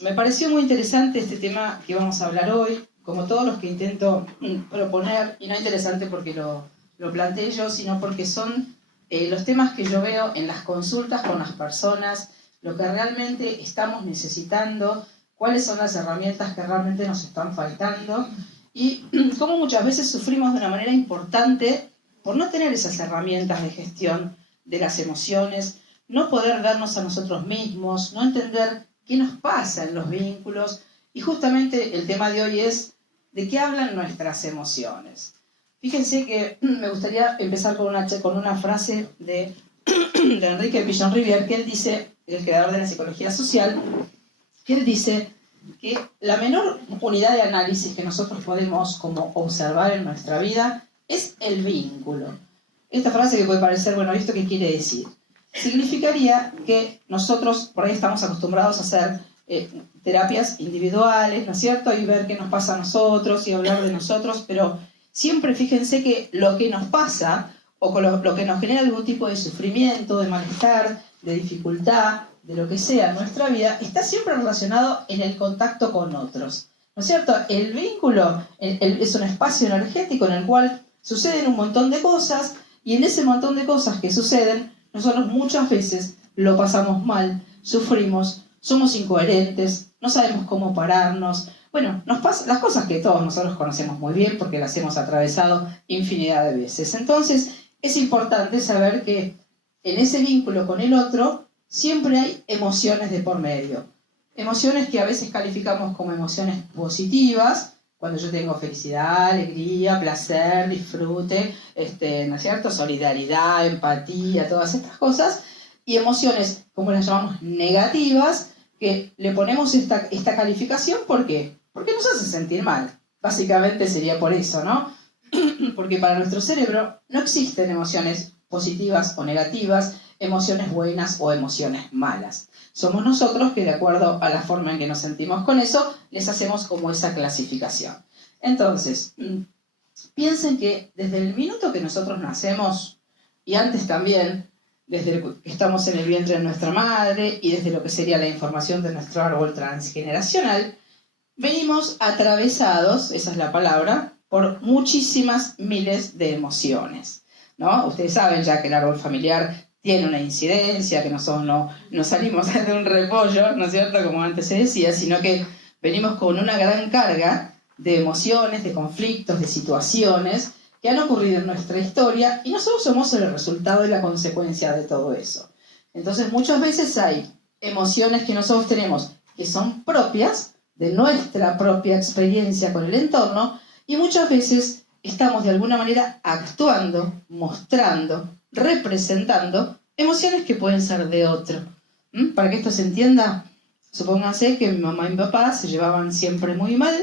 Me pareció muy interesante este tema que vamos a hablar hoy, como todos los que intento proponer, y no interesante porque lo planteé yo, sino porque son los temas que yo veo en las consultas con las personas, lo que realmente estamos necesitando, cuáles son las herramientas que realmente nos están faltando, y cómo muchas veces sufrimos de una manera importante por no tener esas herramientas de gestión de las emociones, no poder vernos a nosotros mismos, no entender qué nos pasa en los vínculos. Y justamente el tema de hoy es de qué hablan nuestras emociones. Fíjense que me gustaría empezar con una frase de Enrique Pilon-Rivière, que él dice, el creador de la psicología social, que él dice que la menor unidad de análisis que nosotros podemos como observar en nuestra vida es el vínculo. Esta frase que puede parecer, bueno, ¿esto qué quiere decir? Significaría que nosotros por ahí estamos acostumbrados a hacer terapias individuales, ¿no es cierto? Y ver qué nos pasa a nosotros y hablar de nosotros, pero siempre fíjense que lo que nos pasa o con lo que nos genera algún tipo de sufrimiento, de malestar, de dificultad, de lo que sea en nuestra vida, está siempre relacionado en el contacto con otros, ¿no es cierto? El vínculo es un espacio energético en el cual suceden un montón de cosas y en ese montón de cosas que suceden nosotros muchas veces lo pasamos mal, sufrimos, somos incoherentes, no sabemos cómo pararnos. Bueno, nos pasa las cosas que todos nosotros conocemos muy bien porque las hemos atravesado infinidad de veces. Entonces, es importante saber que en ese vínculo con el otro siempre hay emociones de por medio. Emociones que a veces calificamos como emociones positivas, cuando yo tengo felicidad, alegría, placer, disfrute, ¿no es cierto? Solidaridad, empatía, todas estas cosas, y emociones, como las llamamos, negativas, que le ponemos esta calificación, ¿por qué? Porque nos hace sentir mal. Básicamente sería por eso, ¿no? Porque para nuestro cerebro no existen emociones positivas o negativas, emociones buenas o emociones malas. Somos nosotros que, de acuerdo a la forma en que nos sentimos con eso, les hacemos como esa clasificación. Entonces, piensen que desde el minuto que nosotros nacemos, y antes también, desde que estamos en el vientre de nuestra madre, y desde lo que sería la información de nuestro árbol transgeneracional, venimos atravesados, esa es la palabra, por muchísimas miles de emociones, ¿no? Ustedes saben ya que el árbol familiar tiene una incidencia, que nosotros no salimos de un repollo, ¿no es cierto?, como antes se decía, sino que venimos con una gran carga de emociones, de conflictos, de situaciones que han ocurrido en nuestra historia y nosotros somos el resultado y la consecuencia de todo eso. Entonces muchas veces hay emociones que nosotros tenemos que son propias de nuestra propia experiencia con el entorno y muchas veces estamos de alguna manera actuando, mostrando, representando emociones que pueden ser de otro. Para que esto se entienda, supónganse que mi mamá y mi papá se llevaban siempre muy mal,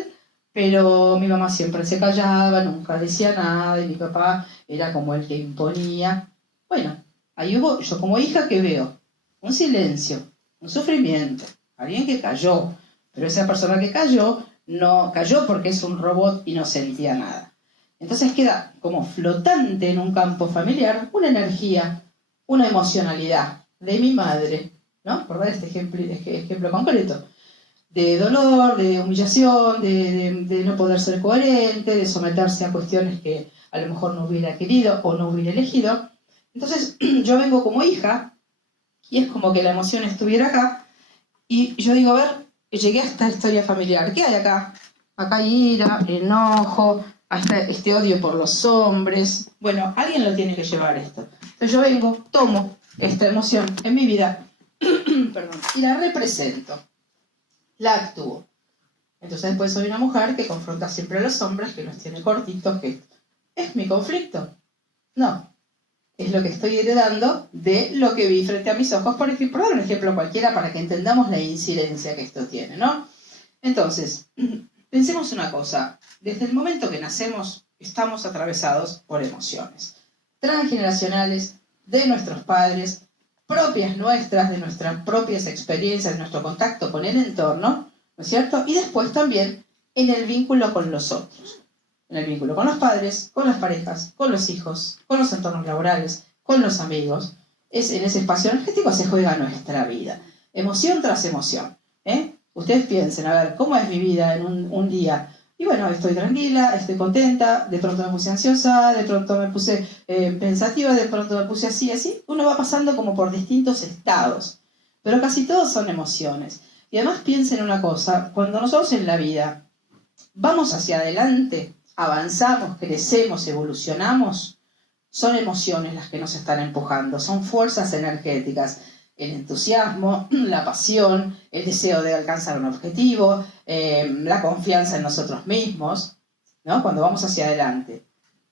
pero mi mamá siempre se callaba, nunca decía nada, y mi papá era como el que imponía. Bueno, ahí hubo, yo como hija, ¿qué veo? Un silencio, un sufrimiento, alguien que cayó, pero esa persona que cayó, no cayó porque es un robot y no sentía nada. Entonces queda como flotante en un campo familiar una energía, una emocionalidad de mi madre, ¿no? Por dar este ejemplo concreto, de dolor, de humillación, de no poder ser coherente, de someterse a cuestiones que a lo mejor no hubiera querido o no hubiera elegido. Entonces yo vengo como hija y es como que la emoción estuviera acá y yo digo, a ver, llegué a esta historia familiar, ¿qué hay acá? Acá hay ira, enojo, hasta este odio por los hombres. Bueno, alguien lo tiene que llevar esto. Entonces yo vengo, tomo esta emoción en mi vida perdón, y la represento, la actúo. Entonces después soy una mujer que confronta siempre a los hombres, que los tiene cortitos, que es mi conflicto. No, es lo que estoy heredando de lo que vi frente a mis ojos, por ejemplo, por dar un ejemplo cualquiera para que entendamos la incidencia que esto tiene, ¿no? Entonces, pensemos una cosa, desde el momento que nacemos estamos atravesados por emociones transgeneracionales, de nuestros padres, propias nuestras, de nuestras propias experiencias, de nuestro contacto con el entorno, ¿no es cierto? Y después también en el vínculo con los otros, en el vínculo con los padres, con las parejas, con los hijos, con los entornos laborales, con los amigos. En ese espacio energético se juega nuestra vida, emoción tras emoción, Ustedes piensen, a ver, ¿cómo es mi vida en un día? Y bueno, estoy tranquila, estoy contenta, de pronto me puse ansiosa, de pronto me puse pensativa, de pronto me puse así, así. Uno va pasando como por distintos estados, pero casi todos son emociones. Y además piensen una cosa, cuando nosotros en la vida vamos hacia adelante, avanzamos, crecemos, evolucionamos, son emociones las que nos están empujando, son fuerzas energéticas. El entusiasmo, la pasión, el deseo de alcanzar un objetivo, la confianza en nosotros mismos, ¿no? Cuando vamos hacia adelante.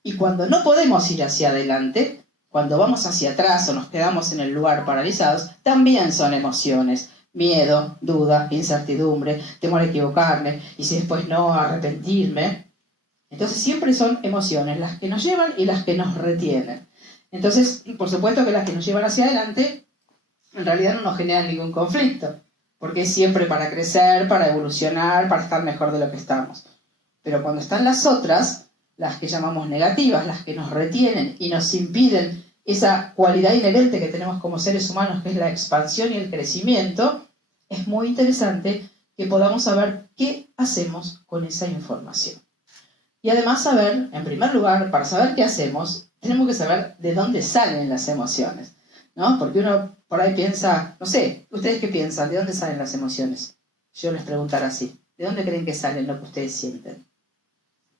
Y cuando no podemos ir hacia adelante, cuando vamos hacia atrás o nos quedamos en el lugar paralizados, también son emociones. Miedo, duda, incertidumbre, temor a equivocarme, y si después no, arrepentirme. Entonces siempre son emociones las que nos llevan y las que nos retienen. Entonces, por supuesto que las que nos llevan hacia adelante en realidad no nos generan ningún conflicto, porque es siempre para crecer, para evolucionar, para estar mejor de lo que estamos. Pero cuando están las otras, las que llamamos negativas, las que nos retienen y nos impiden esa cualidad inherente que tenemos como seres humanos, que es la expansión y el crecimiento, es muy interesante que podamos saber qué hacemos con esa información. Y además saber, en primer lugar, para saber qué hacemos, tenemos que saber de dónde salen las emociones, ¿no? Porque uno por ahí piensa, no sé, ¿ustedes qué piensan? ¿De dónde salen las emociones? Yo les preguntara así, ¿de dónde creen que salen lo que ustedes sienten?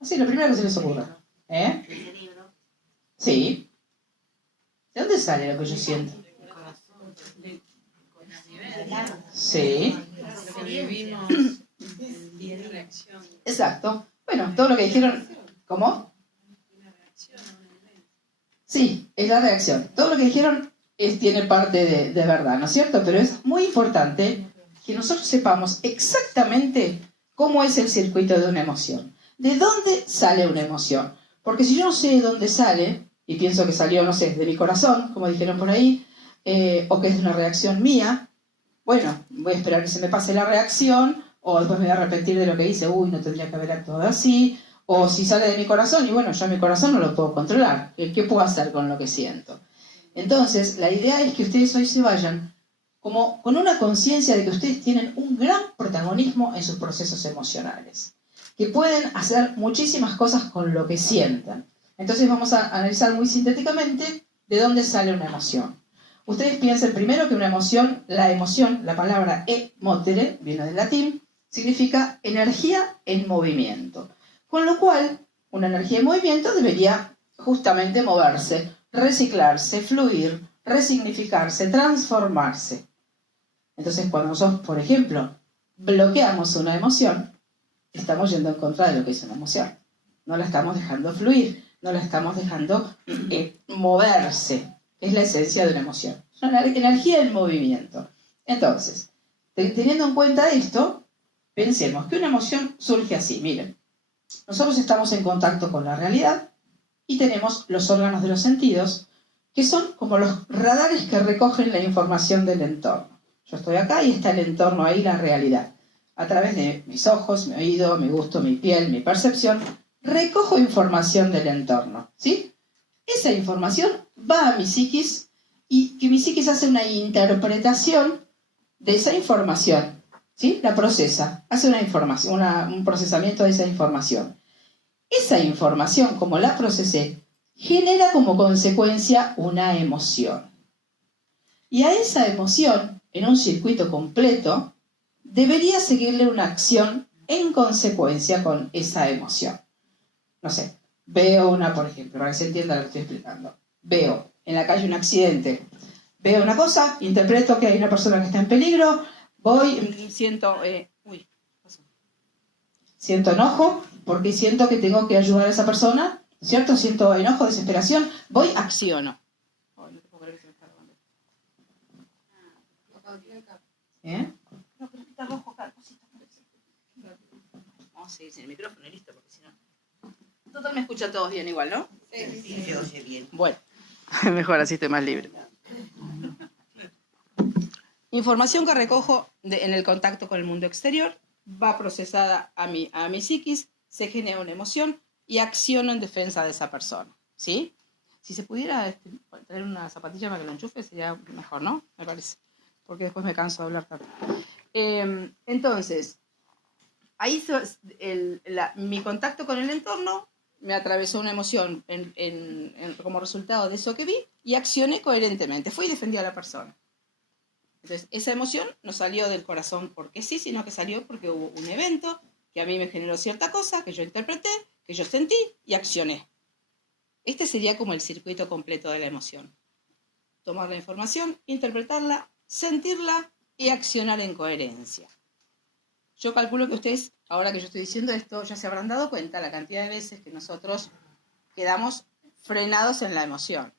Así, lo primero que se les ocurra. ¿Eh? El cerebro. Sí. ¿De dónde sale lo que yo siento? El corazón. Sí. Lo que vivimos en día a día. Exacto. Bueno, todo lo que dijeron, ¿cómo? Sí, es la reacción. Todo lo que dijeron tiene parte de verdad, ¿no es cierto? Pero es muy importante que nosotros sepamos exactamente cómo es el circuito de una emoción. ¿De dónde sale una emoción? Porque si yo no sé de dónde sale, y pienso que salió, no sé, de mi corazón, como dijeron por ahí, o que es una reacción mía, bueno, voy a esperar que se me pase la reacción, o después me voy a arrepentir de lo que hice, uy, no tendría que haber actuado así, o si sale de mi corazón, y bueno, yo mi corazón no lo puedo controlar, ¿qué puedo hacer con lo que siento? Entonces, la idea es que ustedes hoy se vayan como con una conciencia de que ustedes tienen un gran protagonismo en sus procesos emocionales, que pueden hacer muchísimas cosas con lo que sientan. Entonces vamos a analizar muy sintéticamente de dónde sale una emoción. Ustedes piensen primero que una emoción, la palabra emotere, viene del latín, significa energía en movimiento. Con lo cual, una energía en movimiento debería justamente moverse, reciclarse, fluir, resignificarse, transformarse. Entonces, cuando nosotros, por ejemplo, bloqueamos una emoción, estamos yendo en contra de lo que es una emoción. No la estamos dejando fluir, no la estamos dejando moverse. Es la esencia de una emoción. Es una energía en movimiento. Entonces, teniendo en cuenta esto, pensemos que una emoción surge así. Miren, nosotros estamos en contacto con la realidad y tenemos los órganos de los sentidos, que son como los radares que recogen la información del entorno. Yo estoy acá y está el entorno ahí, la realidad. A través de mis ojos, mi oído, mi gusto, mi piel, mi percepción, recojo información del entorno, ¿sí? Esa información va a mi psiquis y que mi psiquis hace una interpretación de esa información, ¿sí? La procesa, hace un procesamiento de esa información. Esa información, como la procesé, genera como consecuencia una emoción. Y a esa emoción, en un circuito completo, debería seguirle una acción en consecuencia con esa emoción. No sé, veo por ejemplo, para que se entienda lo que estoy explicando. Veo en la calle un accidente, veo una cosa, interpreto que hay una persona que está en peligro, siento enojo, porque siento que tengo que ayudar a esa persona, ¿cierto? Siento enojo, desesperación, acciono. ¿Eh? No, pero está rojo acá, cosita. Vamos a seguir sin el micrófono, listo, porque si no... Total, me escuchan todos bien igual, ¿no? Sí, se oye bien. Bueno, mejor así estoy más libre. Información que recojo en el contacto con el mundo exterior va procesada a mi psiquis, se genera una emoción y acciono en defensa de esa persona, ¿sí? Si se pudiera traer una zapatilla para que lo enchufe sería mejor, ¿no? Me parece, porque después me canso de hablar tanto. Entonces, ahí mi contacto con el entorno me atravesó una emoción como resultado de eso que vi y accioné coherentemente. Fui y defendí a la persona. Entonces, esa emoción no salió del corazón porque sí, sino que salió porque hubo un evento que a mí me generó cierta cosa, que yo interpreté, que yo sentí y accioné. Este sería como el circuito completo de la emoción. Tomar la información, interpretarla, sentirla y accionar en coherencia. Yo calculo que ustedes, ahora que yo estoy diciendo esto, ya se habrán dado cuenta la cantidad de veces que nosotros quedamos frenados en la emoción,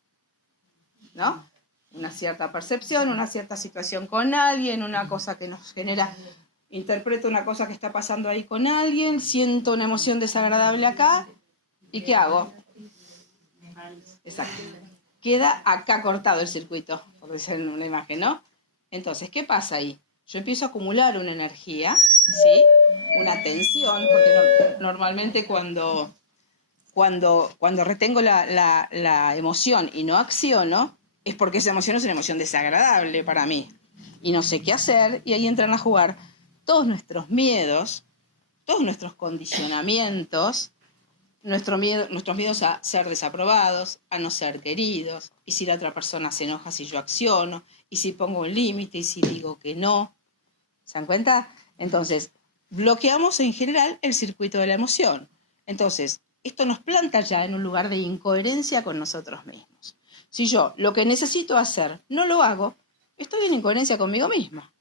¿no? Una cierta percepción, una cierta situación con alguien, una cosa que nos genera, interpreto una cosa que está pasando ahí con alguien, siento una emoción desagradable acá, ¿y qué hago? Exacto. Queda acá cortado el circuito, por decir en una imagen, ¿no? Entonces, ¿qué pasa ahí? Yo empiezo a acumular una energía, ¿sí? Una tensión, porque normalmente cuando retengo la emoción y no acciono, es porque esa emoción es una emoción desagradable para mí. Y no sé qué hacer, y ahí entran a jugar todos nuestros miedos, todos nuestros condicionamientos, nuestros miedos a ser desaprobados, a no ser queridos, y si la otra persona se enoja si yo acciono, y si pongo un límite, y si digo que no. ¿Se dan cuenta? Entonces, bloqueamos en general el circuito de la emoción. Entonces, esto nos planta ya en un lugar de incoherencia con nosotros mismos. Si yo lo que necesito hacer no lo hago, estoy en incoherencia conmigo misma.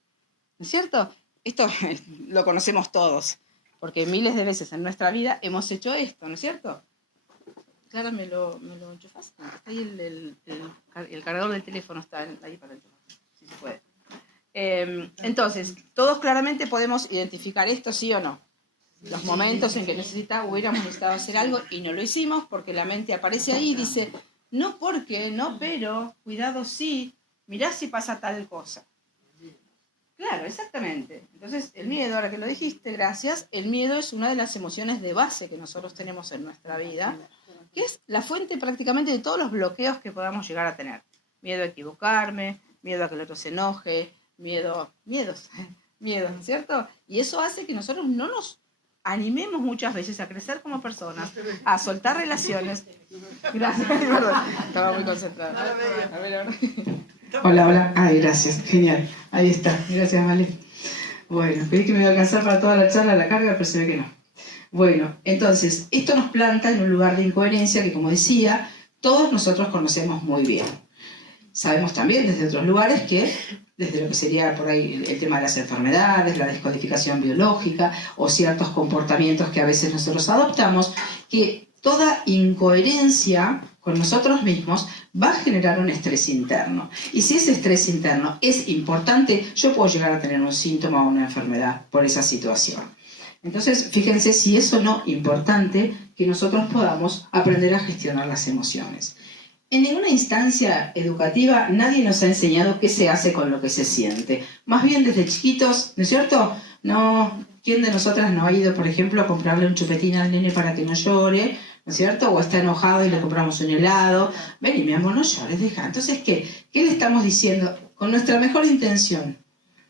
¿No es cierto? Esto lo conocemos todos, porque miles de veces en nuestra vida hemos hecho esto, ¿no es cierto? Clara, ¿me lo enchufas? Ahí el cargador del teléfono está ahí para el teléfono, si se puede. Entonces, todos claramente podemos identificar esto, sí o no. Los momentos en que hubiéramos necesitado hacer algo y no lo hicimos porque la mente aparece ahí y dice, no porque, no pero, cuidado sí, mirá si pasa tal cosa. Claro, exactamente. Entonces, el miedo, ahora que lo dijiste, gracias, el miedo es una de las emociones de base que nosotros tenemos en nuestra vida, que es la fuente prácticamente de todos los bloqueos que podamos llegar a tener. Miedo a equivocarme, miedo a que el otro se enoje, miedos, ¿no es cierto? Y eso hace que nosotros no nos animemos muchas veces a crecer como personas, a soltar relaciones. Gracias, perdón, estaba muy concentrada. A ver. Hola. Ay, gracias, genial. Ahí está, gracias, Vale. Bueno, creí que me iba a alcanzar para toda la charla, la carga, pero se ve que no. Bueno, entonces, esto nos planta en un lugar de incoherencia que, como decía, todos nosotros conocemos muy bien. Sabemos también desde otros lugares que, desde lo que sería por ahí el tema de las enfermedades, la descodificación biológica o ciertos comportamientos que a veces nosotros adoptamos, que toda incoherencia con nosotros mismos va a generar un estrés interno. Y si ese estrés interno es importante, yo puedo llegar a tener un síntoma o una enfermedad por esa situación. Entonces, fíjense si es o no importante que nosotros podamos aprender a gestionar las emociones. En ninguna instancia educativa nadie nos ha enseñado qué se hace con lo que se siente. Más bien desde chiquitos, ¿no es cierto? No, ¿quién de nosotras no ha ido, por ejemplo, a comprarle un chupetín al nene para que no llore? ¿No es cierto? O está enojado y le compramos un helado. Vení, mi amor, no llores, deja. Entonces, ¿qué le estamos diciendo? Con nuestra mejor intención.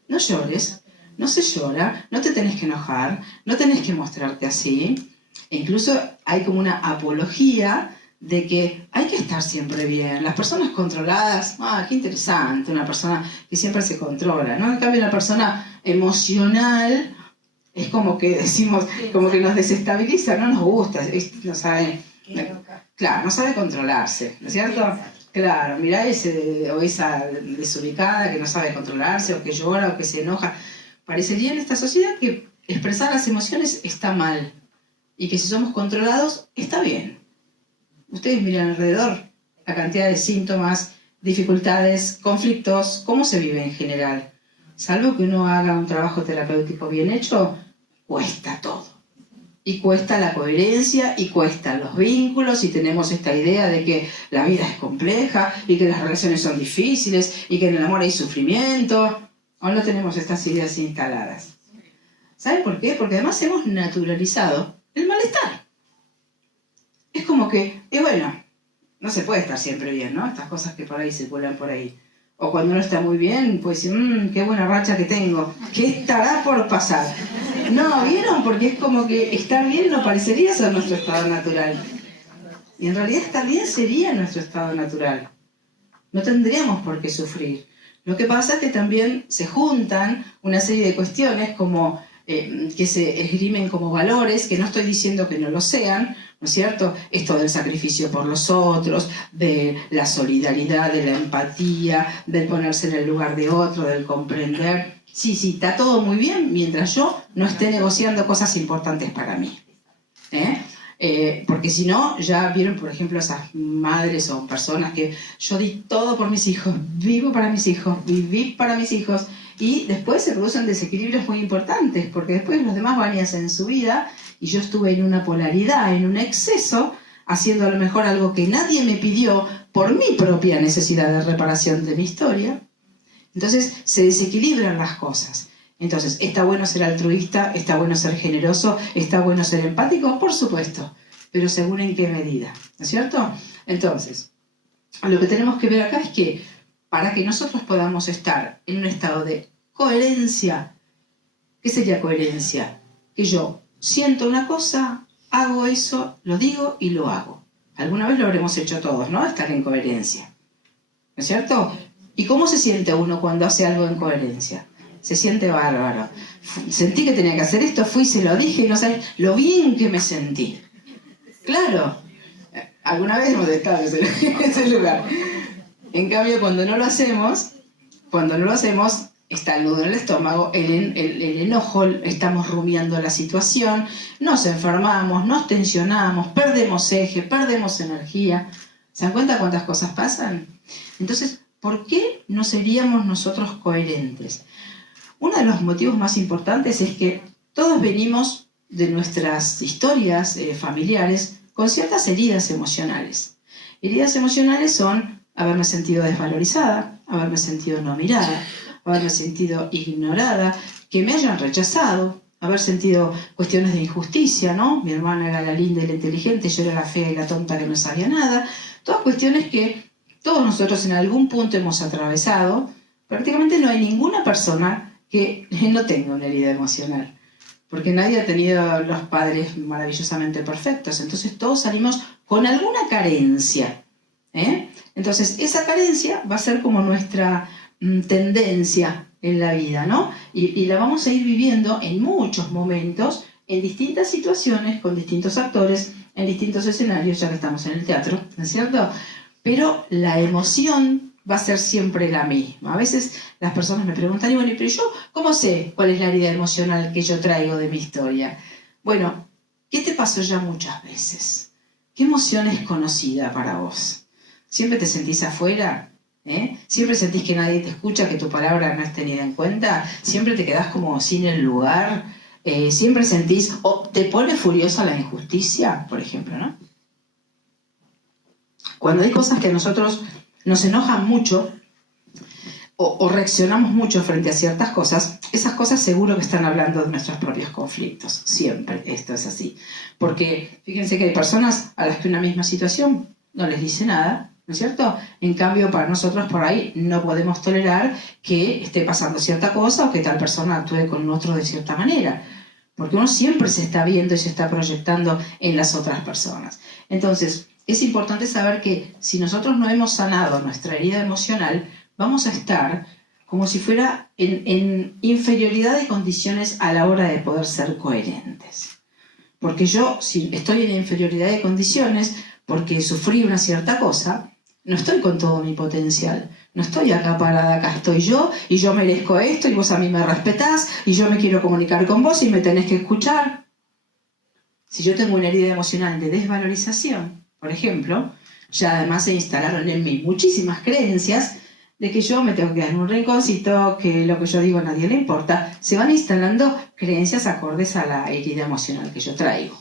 No llores, no se llora, no te tenés que enojar, no tenés que mostrarte así. E incluso hay como una apología de que hay que estar siempre bien. Las personas controladas, qué interesante, una persona que siempre se controla, ¿no? En cambio, una persona emocional es como que decimos, como que nos desestabiliza, no nos gusta, no sabe, claro, no sabe controlarse, ¿no es cierto? Claro, mirá o esa desubicada que no sabe controlarse, o que llora, o que se enoja. Parecería en esta sociedad que expresar las emociones está mal, y que si somos controlados, está bien. Ustedes miran alrededor la cantidad de síntomas, dificultades, conflictos, cómo se vive en general. Salvo que uno haga un trabajo terapéutico bien hecho, cuesta todo. Y cuesta la coherencia, y cuestan los vínculos, y tenemos esta idea de que la vida es compleja, y que las relaciones son difíciles, y que en el amor hay sufrimiento. ¿O no tenemos estas ideas instaladas? ¿Saben por qué? Porque además hemos naturalizado el malestar. Es como que, bueno, no se puede estar siempre bien, ¿no? Estas cosas que por ahí circulan por ahí. O cuando uno está muy bien, pues qué buena racha que tengo. ¿Qué estará por pasar? No, ¿vieron? Porque es como que estar bien no parecería ser nuestro estado natural. Y en realidad estar bien sería nuestro estado natural. No tendríamos por qué sufrir. Lo que pasa es que también se juntan una serie de cuestiones como que se esgrimen como valores, que no estoy diciendo que no lo sean, ¿no es cierto? Esto del sacrificio por los otros, de la solidaridad, de la empatía, del ponerse en el lugar de otro, del comprender. Sí, está todo muy bien mientras yo no esté negociando cosas importantes para mí. Porque si no, ya vieron, por ejemplo, esas madres o personas que yo di todo por mis hijos, vivo para mis hijos, viví para mis hijos, y después se producen desequilibrios muy importantes, porque después los demás van y hacen su vida, y yo estuve en una polaridad, en un exceso, haciendo a lo mejor algo que nadie me pidió por mi propia necesidad de reparación de mi historia. Entonces se desequilibran las cosas. Entonces, ¿está bueno ser altruista? ¿Está bueno ser generoso? ¿Está bueno ser empático? Por supuesto, pero según en qué medida, ¿no es cierto? Entonces, lo que tenemos que ver acá es que para que nosotros podamos estar en un estado de coherencia, ¿qué sería coherencia? Que yo siento una cosa, hago eso, lo digo y lo hago. Alguna vez lo habremos hecho todos, ¿no? Estar en coherencia, ¿no es cierto? ¿Y cómo se siente uno cuando hace algo en coherencia? Se siente bárbaro. Sentí que tenía que hacer esto, fui y se lo dije y no sabes lo bien que me sentí. Claro, alguna vez hemos estado en ese lugar. En cambio, cuando no lo hacemos, está el nudo en el estómago, el enojo, estamos rumiando la situación, nos enfermamos, nos tensionamos, perdemos eje, perdemos energía. ¿Se dan cuenta cuántas cosas pasan? Entonces, ¿por qué no seríamos nosotros coherentes? Uno de los motivos más importantes es que todos venimos de nuestras historias familiares con ciertas heridas emocionales. Heridas emocionales son haberme sentido desvalorizada, haberme sentido no mirada, haberme sentido ignorada, que me hayan rechazado, haber sentido cuestiones de injusticia, ¿no? Mi hermana era la linda y la inteligente, yo era la fea y la tonta que no sabía nada. Todas cuestiones que todos nosotros en algún punto hemos atravesado. Prácticamente no hay ninguna persona que no tenga una herida emocional, porque nadie ha tenido los padres maravillosamente perfectos, entonces todos salimos con alguna carencia, Entonces esa carencia va a ser como nuestra tendencia en la vida, ¿no? Y la vamos a ir viviendo en muchos momentos, en distintas situaciones, con distintos actores, en distintos escenarios, ya que estamos en el teatro, ¿no es cierto? Pero la emoción va a ser siempre la misma. A veces las personas me preguntan, y bueno, pero yo, ¿cómo sé cuál es la herida emocional que yo traigo de mi historia? Bueno, ¿qué te pasó ya muchas veces? ¿Qué emoción es conocida para vos? ¿Siempre te sentís afuera? ¿Siempre sentís que nadie te escucha, que tu palabra no es tenida en cuenta? ¿Siempre te quedás como sin el lugar? ¿Siempre sentís, o te pone furiosa la injusticia, por ejemplo, ¿no? Cuando hay cosas que a nosotros nos enojan mucho o reaccionamos mucho frente a ciertas cosas, esas cosas seguro que están hablando de nuestros propios conflictos. Siempre esto es así. Porque fíjense que hay personas a las que una misma situación no les dice nada, ¿no es cierto? En cambio, para nosotros por ahí no podemos tolerar que esté pasando cierta cosa o que tal persona actúe con otro de cierta manera. Porque uno siempre se está viendo y se está proyectando en las otras personas. Entonces, es importante saber que si nosotros no hemos sanado nuestra herida emocional, vamos a estar como si fuera en inferioridad de condiciones a la hora de poder ser coherentes. Porque yo, si estoy en inferioridad de condiciones porque sufrí una cierta cosa, no estoy con todo mi potencial. No estoy acá parada, acá estoy yo, y yo merezco esto, y vos a mí me respetás, y yo me quiero comunicar con vos, y me tenés que escuchar. Si yo tengo una herida emocional de desvalorización, por ejemplo, ya además se instalaron en mí muchísimas creencias de que yo me tengo que quedar en un rinconcito, que lo que yo digo a nadie le importa. Se van instalando creencias acordes a la herida emocional que yo traigo.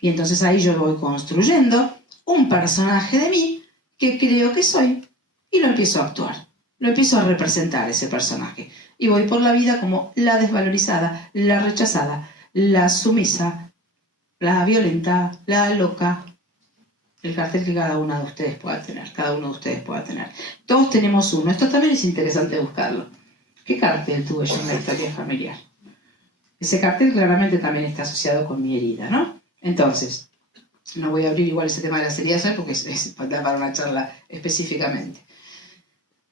Y entonces ahí yo voy construyendo un personaje de mí que creo que soy y lo empiezo a actuar. Lo empiezo a representar ese personaje. Y voy por la vida como la desvalorizada, la rechazada, la sumisa, la violenta, la loca, el cartel que cada uno de ustedes pueda tener. Todos tenemos uno. Esto también es interesante buscarlo. ¿Qué cartel tuve yo en la historia familiar? Ese cartel claramente también está asociado con mi herida, ¿no? Entonces, no voy a abrir igual ese tema de las heridas hoy porque es para una charla específicamente.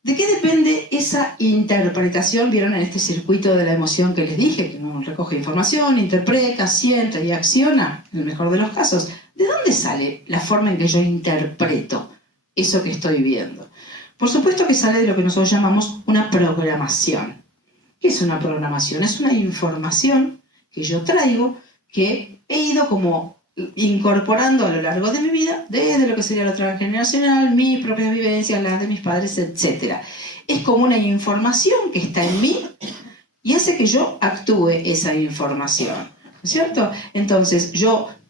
¿De qué depende esa interpretación? Vieron en este circuito de la emoción que les dije, que uno recoge información, interpreta, siente y acciona, en el mejor de los casos. ¿De dónde sale la forma en que yo interpreto eso que estoy viendo? Por supuesto que sale de lo que nosotros llamamos una programación. ¿Qué es una programación? Es una información que yo traigo, que he ido como incorporando a lo largo de mi vida, desde lo que sería lo transgeneracional, mis propias vivencias, las de mis padres, etc. Es como una información que está en mí y hace que yo actúe esa información, ¿no es cierto? Entonces,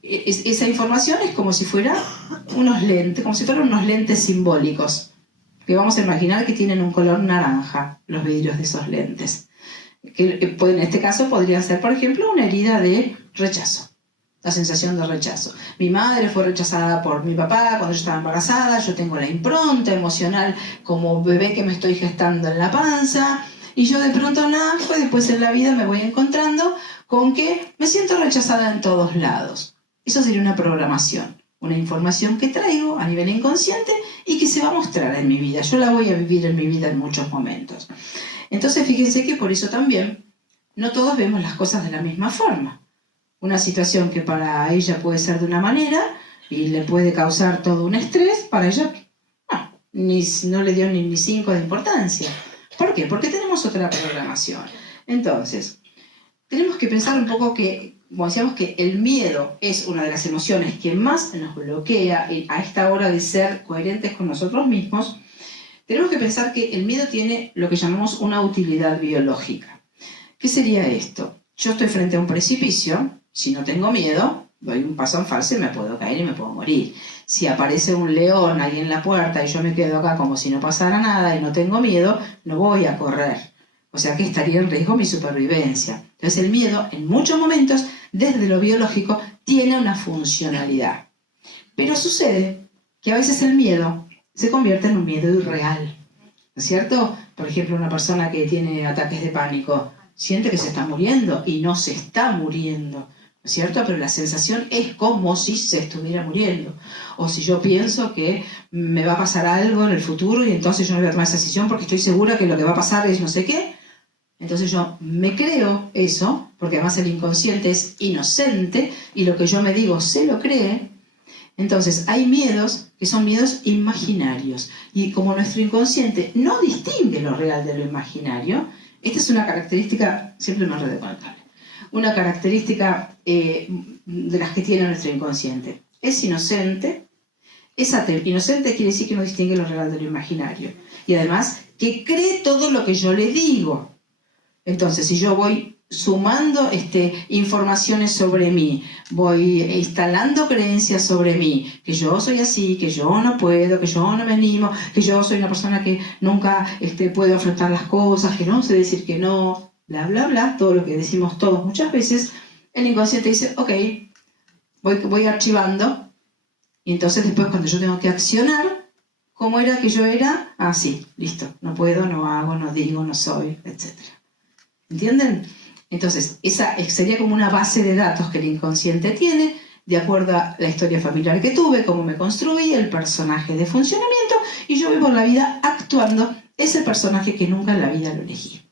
esa información es como si fueran unos lentes simbólicos, que vamos a imaginar que tienen un color naranja, los vidrios de esos lentes. Que en este caso podría ser, por ejemplo, una herida de rechazo. La sensación de rechazo. Mi madre fue rechazada por mi papá cuando yo estaba embarazada, yo tengo la impronta emocional como bebé que me estoy gestando en la panza, y yo de pronto nazco y después en la vida me voy encontrando con que me siento rechazada en todos lados. Eso sería una programación, una información que traigo a nivel inconsciente y que se va a mostrar en mi vida. Yo la voy a vivir en mi vida en muchos momentos. Entonces fíjense que por eso también no todos vemos las cosas de la misma forma. Una situación que para ella puede ser de una manera y le puede causar todo un estrés, para ella no le dio ni 5 de importancia. ¿Por qué? Porque tenemos otra programación. Entonces, tenemos que pensar un poco que, como decíamos, que el miedo es una de las emociones que más nos bloquea a esta hora de ser coherentes con nosotros mismos. Tenemos que pensar que el miedo tiene lo que llamamos una utilidad biológica. ¿Qué sería esto? Yo estoy frente a un precipicio. Si no tengo miedo, doy un paso en falso y me puedo caer y me puedo morir. Si aparece un león ahí en la puerta y yo me quedo acá como si no pasara nada y no tengo miedo, no voy a correr. O sea que estaría en riesgo mi supervivencia. Entonces el miedo, en muchos momentos, desde lo biológico, tiene una funcionalidad. Pero sucede que a veces el miedo se convierte en un miedo irreal. ¿No es cierto? Por ejemplo, una persona que tiene ataques de pánico siente que se está muriendo y no se está muriendo. ¿No es cierto? Pero la sensación es como si se estuviera muriendo. O si yo pienso que me va a pasar algo en el futuro y entonces yo no voy a tomar esa decisión porque estoy segura que lo que va a pasar es no sé qué. Entonces yo me creo eso, porque además el inconsciente es inocente y lo que yo me digo se lo cree. Entonces hay miedos que son miedos imaginarios. Y como nuestro inconsciente no distingue lo real de lo imaginario, esta es una característica, siempre me enredo con el cable, una característica de las que tiene nuestro inconsciente. Es inocente, es ateo. Inocente quiere decir que no distingue lo real de lo imaginario. Y además, que cree todo lo que yo le digo. Entonces, si yo voy sumando informaciones sobre mí, voy instalando creencias sobre mí, que yo soy así, que yo no puedo, que yo no me animo, que yo soy una persona que nunca puedo afrontar las cosas, que no sé decir que no, bla, bla, bla, todo lo que decimos todos muchas veces, el inconsciente dice, ok, voy archivando, y entonces después cuando yo tengo que accionar, ¿cómo era que yo era? Ah, sí, listo, no puedo, no hago, no digo, no soy, etc. ¿Entienden? Entonces, esa sería como una base de datos que el inconsciente tiene, de acuerdo a la historia familiar que tuve, cómo me construí, el personaje de funcionamiento, y yo vivo la vida actuando ese personaje que nunca en la vida lo elegí.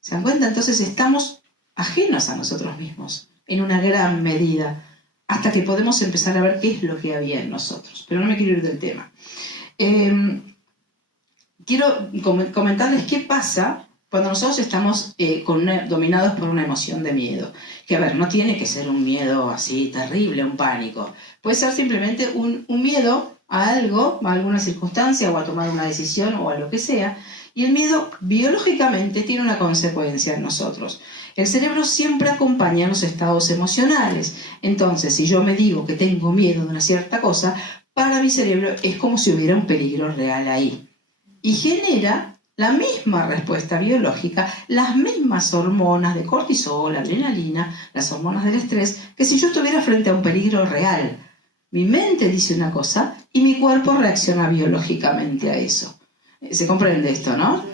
¿Se dan cuenta? Entonces estamos ajenos a nosotros mismos, en una gran medida, hasta que podemos empezar a ver qué es lo que había en nosotros. Pero no me quiero ir del tema. Quiero comentarles qué pasa cuando nosotros estamos dominados por una emoción de miedo. Que, a ver, no tiene que ser un miedo así terrible, un pánico. Puede ser simplemente un miedo a algo, a alguna circunstancia, o a tomar una decisión, o a lo que sea. Y el miedo, biológicamente, tiene una consecuencia en nosotros. El cerebro siempre acompaña los estados emocionales. Entonces, si yo me digo que tengo miedo de una cierta cosa, para mi cerebro es como si hubiera un peligro real ahí. Y genera la misma respuesta biológica, las mismas hormonas de cortisol, adrenalina, las hormonas del estrés, que si yo estuviera frente a un peligro real. Mi mente dice una cosa y mi cuerpo reacciona biológicamente a eso. ¿Se comprende esto, no?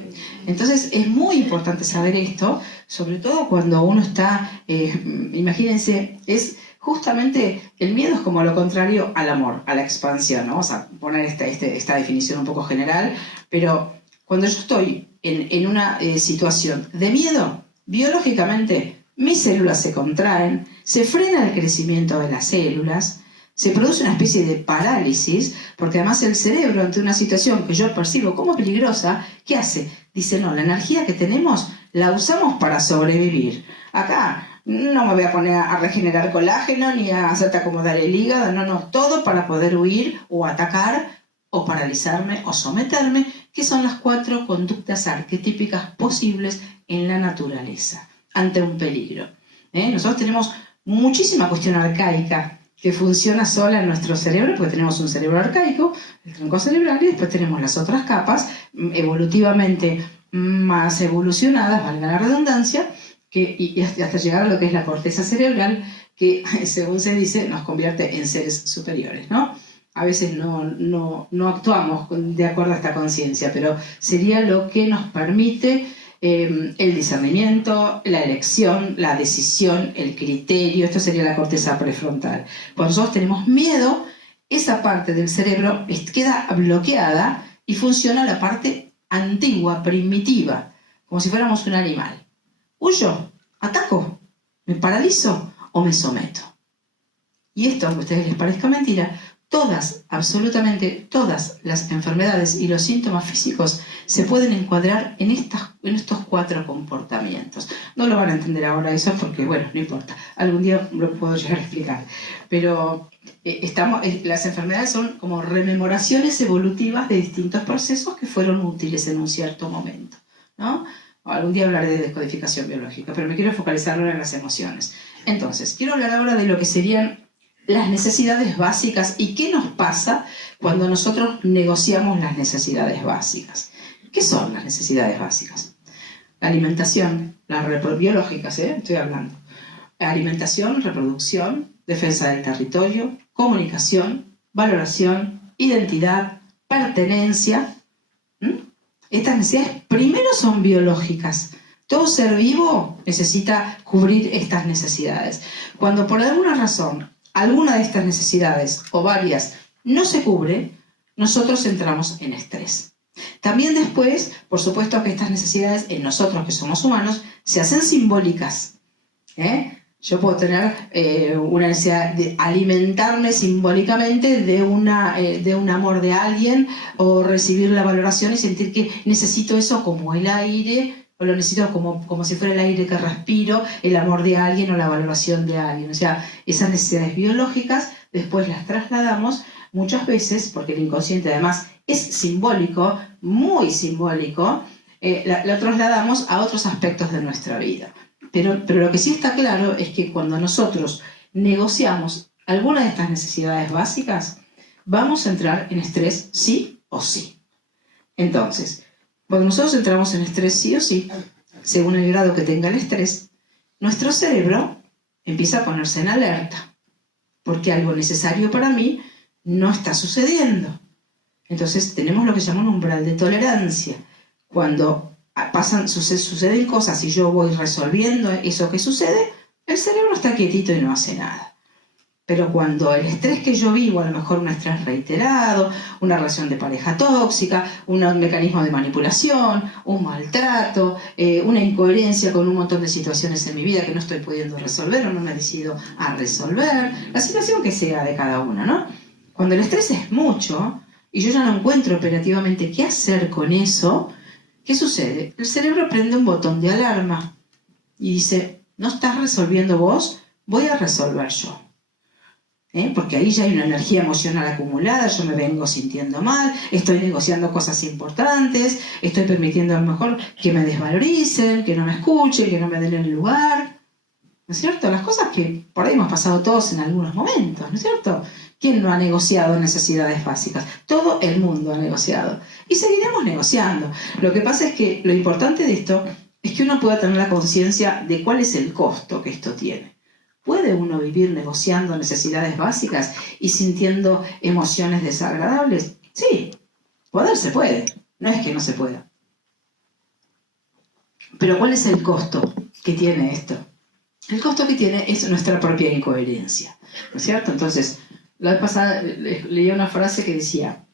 Entonces es muy importante saber esto, sobre todo cuando uno está, imagínense, es justamente el miedo es como lo contrario al amor, a la expansión, ¿no? Vamos a poner esta definición un poco general, pero cuando yo estoy en una situación de miedo, biológicamente mis células se contraen, se frena el crecimiento de las células, se produce una especie de parálisis, porque además el cerebro, ante una situación que yo percibo como peligrosa, ¿qué hace? Dice, no, la energía que tenemos la usamos para sobrevivir. Acá no me voy a poner a regenerar colágeno ni a hacerte acomodar el hígado, no, todo para poder huir o atacar o paralizarme o someterme, que son las 4 conductas arquetípicas posibles en la naturaleza ante un peligro. Nosotros tenemos muchísima cuestión arcaica que funciona sola en nuestro cerebro, porque tenemos un cerebro arcaico, el tronco cerebral, y después tenemos las otras capas evolutivamente más evolucionadas, valga la redundancia, y hasta llegar a lo que es la corteza cerebral, que según se dice nos convierte en seres superiores, ¿no? A veces no actuamos de acuerdo a esta conciencia, pero sería lo que nos permite el discernimiento, la elección, la decisión, el criterio. Esto sería la corteza prefrontal. Cuando nosotros tenemos miedo, esa parte del cerebro queda bloqueada y funciona la parte antigua, primitiva, como si fuéramos un animal. ¿Huyo? ¿Ataco? ¿Me paralizo? ¿O me someto? Y esto, aunque a ustedes les parezca mentira, absolutamente todas las enfermedades y los síntomas físicos se pueden encuadrar en estos 4 comportamientos. No lo van a entender ahora eso porque, bueno, no importa. Algún día lo puedo llegar a explicar. Pero las enfermedades son como rememoraciones evolutivas de distintos procesos que fueron útiles en un cierto momento, ¿no? Algún día hablaré de descodificación biológica, pero me quiero focalizar ahora en las emociones. Entonces, quiero hablar ahora de lo que serían las necesidades básicas y qué nos pasa cuando nosotros negociamos las necesidades básicas. ¿Qué son las necesidades básicas? La alimentación, las biológicas, estoy hablando. Alimentación, reproducción, defensa del territorio, comunicación, valoración, identidad, pertenencia. Estas necesidades primero son biológicas. Todo ser vivo necesita cubrir estas necesidades. Cuando por alguna razón alguna de estas necesidades o varias no se cubre, nosotros entramos en estrés. También después, por supuesto que estas necesidades en nosotros que somos humanos se hacen simbólicas. Yo puedo tener una necesidad de alimentarme simbólicamente de un amor de alguien o recibir la valoración y sentir que necesito eso como el aire, o lo necesito como si fuera el aire que respiro, el amor de alguien o la valoración de alguien. O sea, esas necesidades biológicas después las trasladamos muchas veces, porque el inconsciente además es simbólico, muy simbólico, lo trasladamos a otros aspectos de nuestra vida. Pero lo que sí está claro es que cuando nosotros negociamos alguna de estas necesidades básicas, vamos a entrar en estrés sí o sí. Entonces, cuando nosotros entramos en estrés sí o sí, según el grado que tenga el estrés, nuestro cerebro empieza a ponerse en alerta, porque algo necesario para mí no está sucediendo. Entonces tenemos lo que se llama un umbral de tolerancia. Cuando suceden cosas y yo voy resolviendo eso que sucede, el cerebro está quietito y no hace nada. Pero cuando el estrés que yo vivo, a lo mejor un estrés reiterado, una relación de pareja tóxica, un mecanismo de manipulación, un maltrato, una incoherencia con un montón de situaciones en mi vida que no estoy pudiendo resolver o no me decido a resolver, la situación que sea de cada uno, ¿no? Cuando el estrés es mucho y yo ya no encuentro operativamente qué hacer con eso, ¿qué sucede? El cerebro prende un botón de alarma y dice, no estás resolviendo vos, voy a resolver yo. Porque ahí ya hay una energía emocional acumulada, yo me vengo sintiendo mal, estoy negociando cosas importantes, estoy permitiendo a lo mejor que me desvaloricen, que no me escuchen, que no me den el lugar. ¿No es cierto? Las cosas que por ahí hemos pasado todos en algunos momentos, ¿no es cierto? ¿Quién no ha negociado necesidades básicas? Todo el mundo ha negociado. Y seguiremos negociando. Lo que pasa es que lo importante de esto es que uno pueda tener la conciencia de cuál es el costo que esto tiene. ¿Puede uno vivir negociando necesidades básicas y sintiendo emociones desagradables? Sí, poder se puede, no es que no se pueda. Pero ¿cuál es el costo que tiene esto? El costo que tiene es nuestra propia incoherencia, ¿no es cierto? Entonces, la vez pasada leí una frase que decía,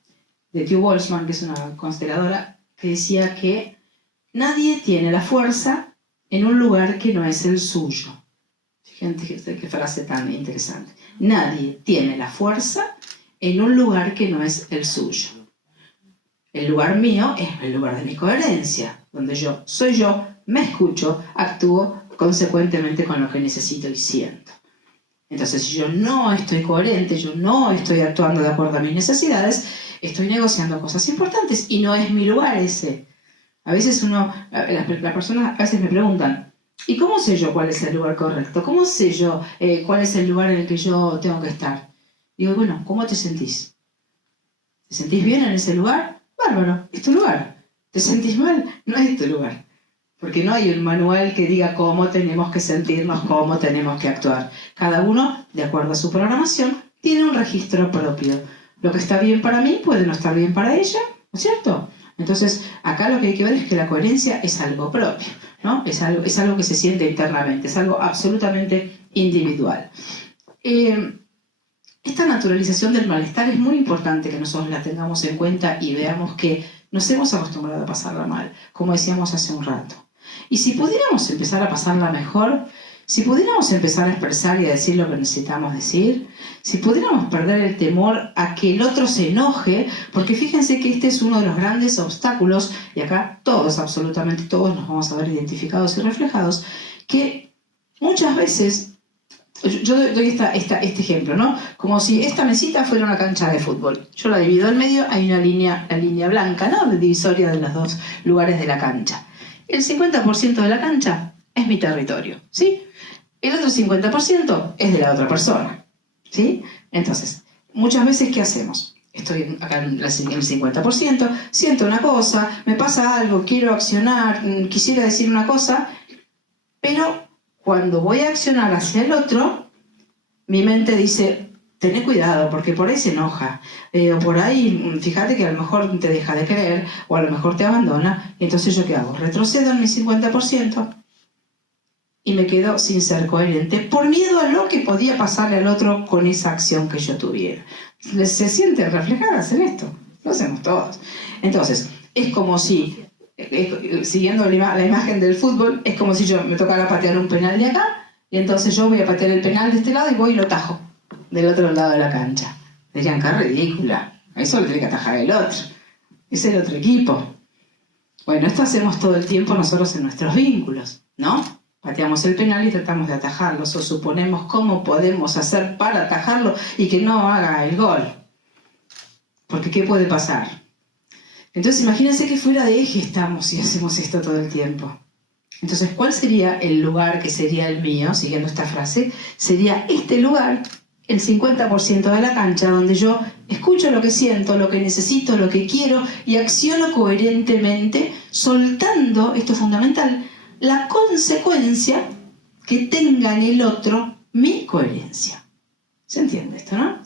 de Tiu Boltzmann, que es una consteladora, que decía que nadie tiene la fuerza en un lugar que no es el suyo. Fíjense qué frase tan interesante. Nadie tiene la fuerza en un lugar que no es el suyo. El lugar mío es el lugar de mi coherencia, donde yo soy yo, me escucho, actúo consecuentemente con lo que necesito y siento. Entonces, si yo no estoy coherente, yo no estoy actuando de acuerdo a mis necesidades, estoy negociando cosas importantes y no es mi lugar ese. A veces las personas a veces me preguntan, ¿y cómo sé yo cuál es el lugar correcto? ¿Cómo sé yo cuál es el lugar en el que yo tengo que estar? Digo, bueno, ¿cómo te sentís? ¿Te sentís bien en ese lugar? Bárbaro, es tu lugar. ¿Te sentís mal? No es tu lugar. Porque no hay un manual que diga cómo tenemos que sentirnos, cómo tenemos que actuar. Cada uno, de acuerdo a su programación, tiene un registro propio. Lo que está bien para mí puede no estar bien para ella, ¿no es cierto? Entonces, acá lo que hay que ver es que la coherencia es algo propio, ¿no? Es algo que se siente internamente, es algo absolutamente individual. Esta naturalización del malestar es muy importante que nosotros la tengamos en cuenta y veamos que nos hemos acostumbrado a pasarla mal, como decíamos hace un rato. Y si pudiéramos empezar a pasarla mejor, si pudiéramos empezar a expresar y a decir lo que necesitamos decir, si pudiéramos perder el temor a que el otro se enoje, porque fíjense que este es uno de los grandes obstáculos, y acá todos, absolutamente todos, nos vamos a ver identificados y reflejados, que muchas veces, yo doy este ejemplo, ¿no? Como si esta mesita fuera una cancha de fútbol. Yo la divido en medio, hay una línea, la línea blanca, ¿no? De divisoria de los dos lugares de la cancha. El 50% de la cancha es mi territorio, ¿sí? El otro 50% es de la otra persona, ¿sí? Entonces, muchas veces, ¿qué hacemos? Estoy acá en el 50%, siento una cosa, me pasa algo, quiero accionar, quisiera decir una cosa, pero cuando voy a accionar hacia el otro, mi mente dice, tené cuidado, porque por ahí se enoja, o por ahí, fíjate que a lo mejor te deja de querer, o a lo mejor te abandona, y entonces ¿yo qué hago? Retrocedo en mi 50%, y me quedo sin ser coherente por miedo a lo que podía pasarle al otro con esa acción que yo tuviera. ¿Se sienten reflejadas en esto? Lo hacemos todos. Entonces, es como si, siguiendo la imagen del fútbol, es como si yo me tocara patear un penal de acá, y entonces yo voy a patear el penal de este lado y voy y lo tajo del otro lado de la cancha. Dirían, qué ridícula, eso lo tiene que atajar el otro, es el otro equipo. Bueno, esto hacemos todo el tiempo nosotros en nuestros vínculos, ¿no? Pateamos el penal y tratamos de atajarlo, o suponemos cómo podemos hacer para atajarlo y que no haga el gol. Porque ¿qué puede pasar? Entonces imagínense que fuera de eje estamos si hacemos esto todo el tiempo. Entonces, ¿cuál sería el lugar que sería el mío, siguiendo esta frase? Sería este lugar, el 50% de la cancha, donde yo escucho lo que siento, lo que necesito, lo que quiero y acciono coherentemente, soltando, esto es fundamental, la consecuencia que tenga en el otro mi coherencia. ¿Se entiende esto, no?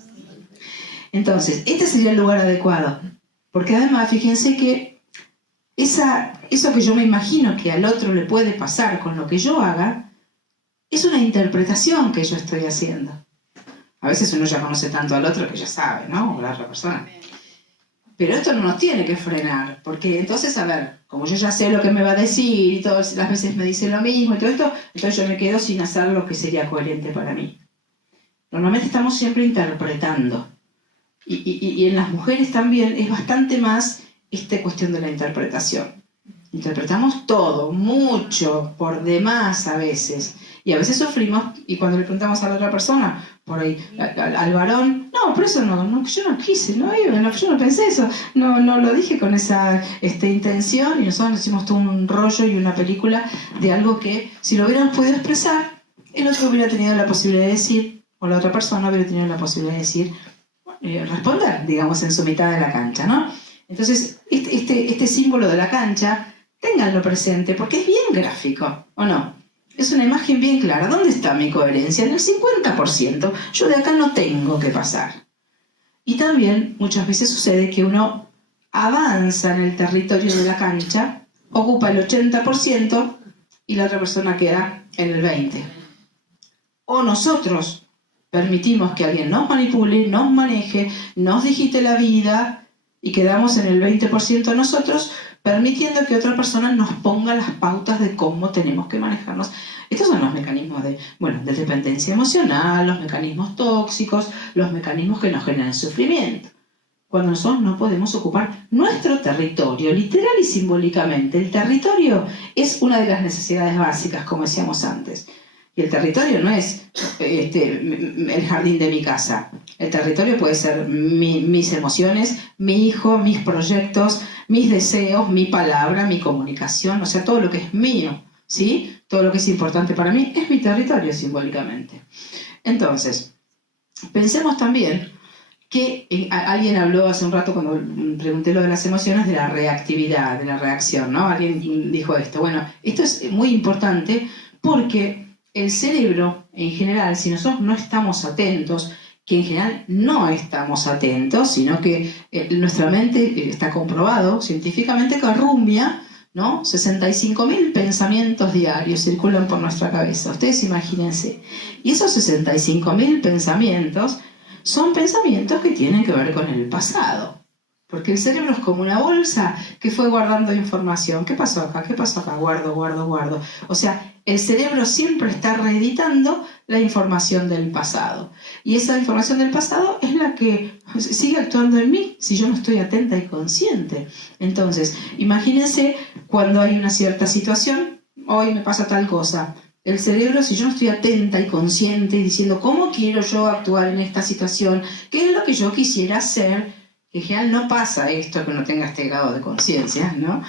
Entonces, este sería el lugar adecuado. Porque además, fíjense que eso que yo me imagino que al otro le puede pasar con lo que yo haga, es una interpretación que yo estoy haciendo. A veces uno ya conoce tanto al otro que ya sabe, ¿no? O la otra persona. Pero esto no nos tiene que frenar, porque entonces, a ver, como yo ya sé lo que me va a decir y todas las veces me dice lo mismo y todo esto, entonces yo me quedo sin hacer lo que sería coherente para mí. Normalmente estamos siempre interpretando. Y en las mujeres también es bastante más esta cuestión de la interpretación. Interpretamos todo, mucho, por demás a veces. Y a veces sufrimos, y cuando le preguntamos a la otra persona, por ahí, al varón, no, pero eso no, yo no quise, yo no pensé eso, no lo dije con esa intención, y nosotros hicimos todo un rollo y una película de algo que, si lo hubiéramos podido expresar, el otro hubiera tenido la posibilidad de decir, o la otra persona hubiera tenido la posibilidad de decir, responder, digamos, en su mitad de la cancha, ¿no? Entonces, este símbolo de la cancha, ténganlo presente, porque es bien gráfico, ¿o no? Es una imagen bien clara. ¿Dónde está mi coherencia? En el 50%. Yo de acá no tengo que pasar. Y también muchas veces sucede que uno avanza en el territorio de la cancha, ocupa el 80% y la otra persona queda en el 20%. O nosotros permitimos que alguien nos manipule, nos maneje, nos digite la vida y quedamos en el 20% nosotros, permitiendo que otra persona nos ponga las pautas de cómo tenemos que manejarnos. Estos son los mecanismos de dependencia emocional, los mecanismos tóxicos, los mecanismos que nos generan sufrimiento. Cuando nosotros no podemos ocupar nuestro territorio, literal y simbólicamente. El territorio es una de las necesidades básicas, como decíamos antes. Y el territorio no es el jardín de mi casa. El territorio puede ser mis emociones, mi hijo, mis proyectos, mis deseos, mi palabra, mi comunicación, o sea, todo lo que es mío, ¿sí? Todo lo que es importante para mí es mi territorio simbólicamente. Entonces, pensemos también que alguien habló hace un rato cuando pregunté lo de las emociones, de la reactividad, de la reacción, ¿no? Alguien dijo esto. Bueno, esto es muy importante porque el cerebro, en general, si nosotros no estamos atentos, que en general no estamos atentos, sino que nuestra mente, está comprobado científicamente, que rumia, ¿no? 65.000 pensamientos diarios circulan por nuestra cabeza. Ustedes imagínense. Y esos 65.000 pensamientos son pensamientos que tienen que ver con el pasado. Porque el cerebro es como una bolsa que fue guardando información. ¿Qué pasó acá? ¿Qué pasó acá? Guardo, guardo, guardo. O sea, el cerebro siempre está reeditando la información del pasado. Y esa información del pasado es la que sigue actuando en mí si yo no estoy atenta y consciente. Entonces, imagínense cuando hay una cierta situación, hoy me pasa tal cosa. El cerebro, si yo no estoy atenta y consciente y diciendo cómo quiero yo actuar en esta situación, qué es lo que yo quisiera hacer, en general no pasa esto que uno tenga este grado de conciencia, ¿no?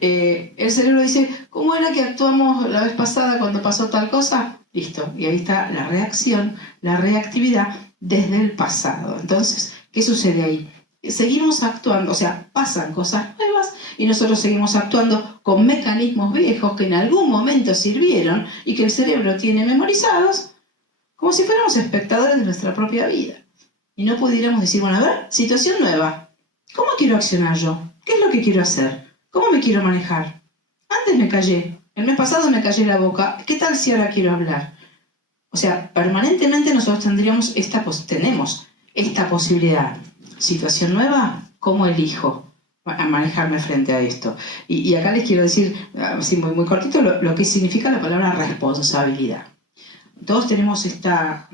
El cerebro dice, ¿cómo era que actuamos la vez pasada cuando pasó tal cosa? Listo, y ahí está la reacción, la reactividad desde el pasado. Entonces, ¿qué sucede ahí? Seguimos actuando, o sea, pasan cosas nuevas y nosotros seguimos actuando con mecanismos viejos que en algún momento sirvieron y que el cerebro tiene memorizados como si fuéramos espectadores de nuestra propia vida. Y no pudiéramos decir, bueno, a ver, situación nueva, ¿cómo quiero accionar yo? ¿Qué es lo que quiero hacer? ¿Cómo me quiero manejar? Antes me callé, el mes pasado me callé la boca, ¿qué tal si ahora quiero hablar? O sea, permanentemente nosotros tenemos esta posibilidad. Situación nueva, ¿cómo elijo manejarme frente a esto? Y acá les quiero decir, así muy, muy cortito, lo que significa la palabra responsabilidad. Todos tenemos esta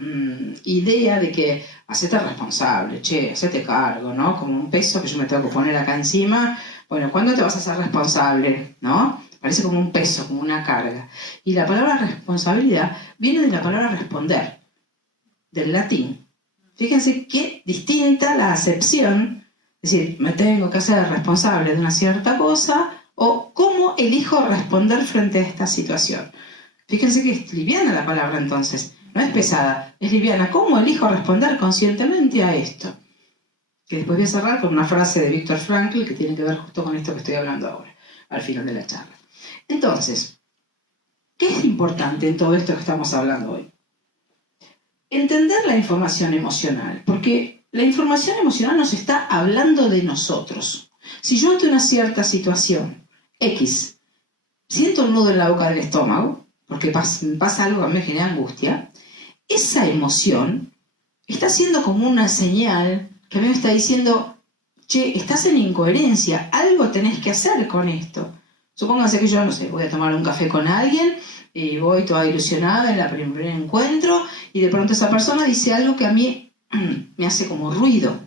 idea de que hacete responsable, hacete cargo, ¿no? Como un peso que yo me tengo que poner acá encima. Bueno, ¿cuándo te vas a hacer responsable? ¿No? Parece como un peso, como una carga. Y la palabra responsabilidad viene de la palabra responder, del latín. Fíjense qué distinta la acepción, es decir, me tengo que hacer responsable de una cierta cosa, o cómo elijo responder frente a esta situación. Fíjense que es liviana la palabra entonces, no es pesada, es liviana. ¿Cómo elijo responder conscientemente a esto? Que después voy a cerrar con una frase de Viktor Frankl que tiene que ver justo con esto que estoy hablando ahora, al final de la charla. Entonces, ¿qué es importante en todo esto que estamos hablando hoy? Entender la información emocional, porque la información emocional nos está hablando de nosotros. Si yo ante una cierta situación X siento un nudo en la boca del estómago, porque pasa algo que a mí me genera angustia, esa emoción está siendo como una señal que a mí me está diciendo, che, estás en incoherencia, algo tenés que hacer con esto. Supónganse que yo, no sé, voy a tomar un café con alguien y voy toda ilusionada en el primer encuentro y de pronto esa persona dice algo que a mí me hace como ruido.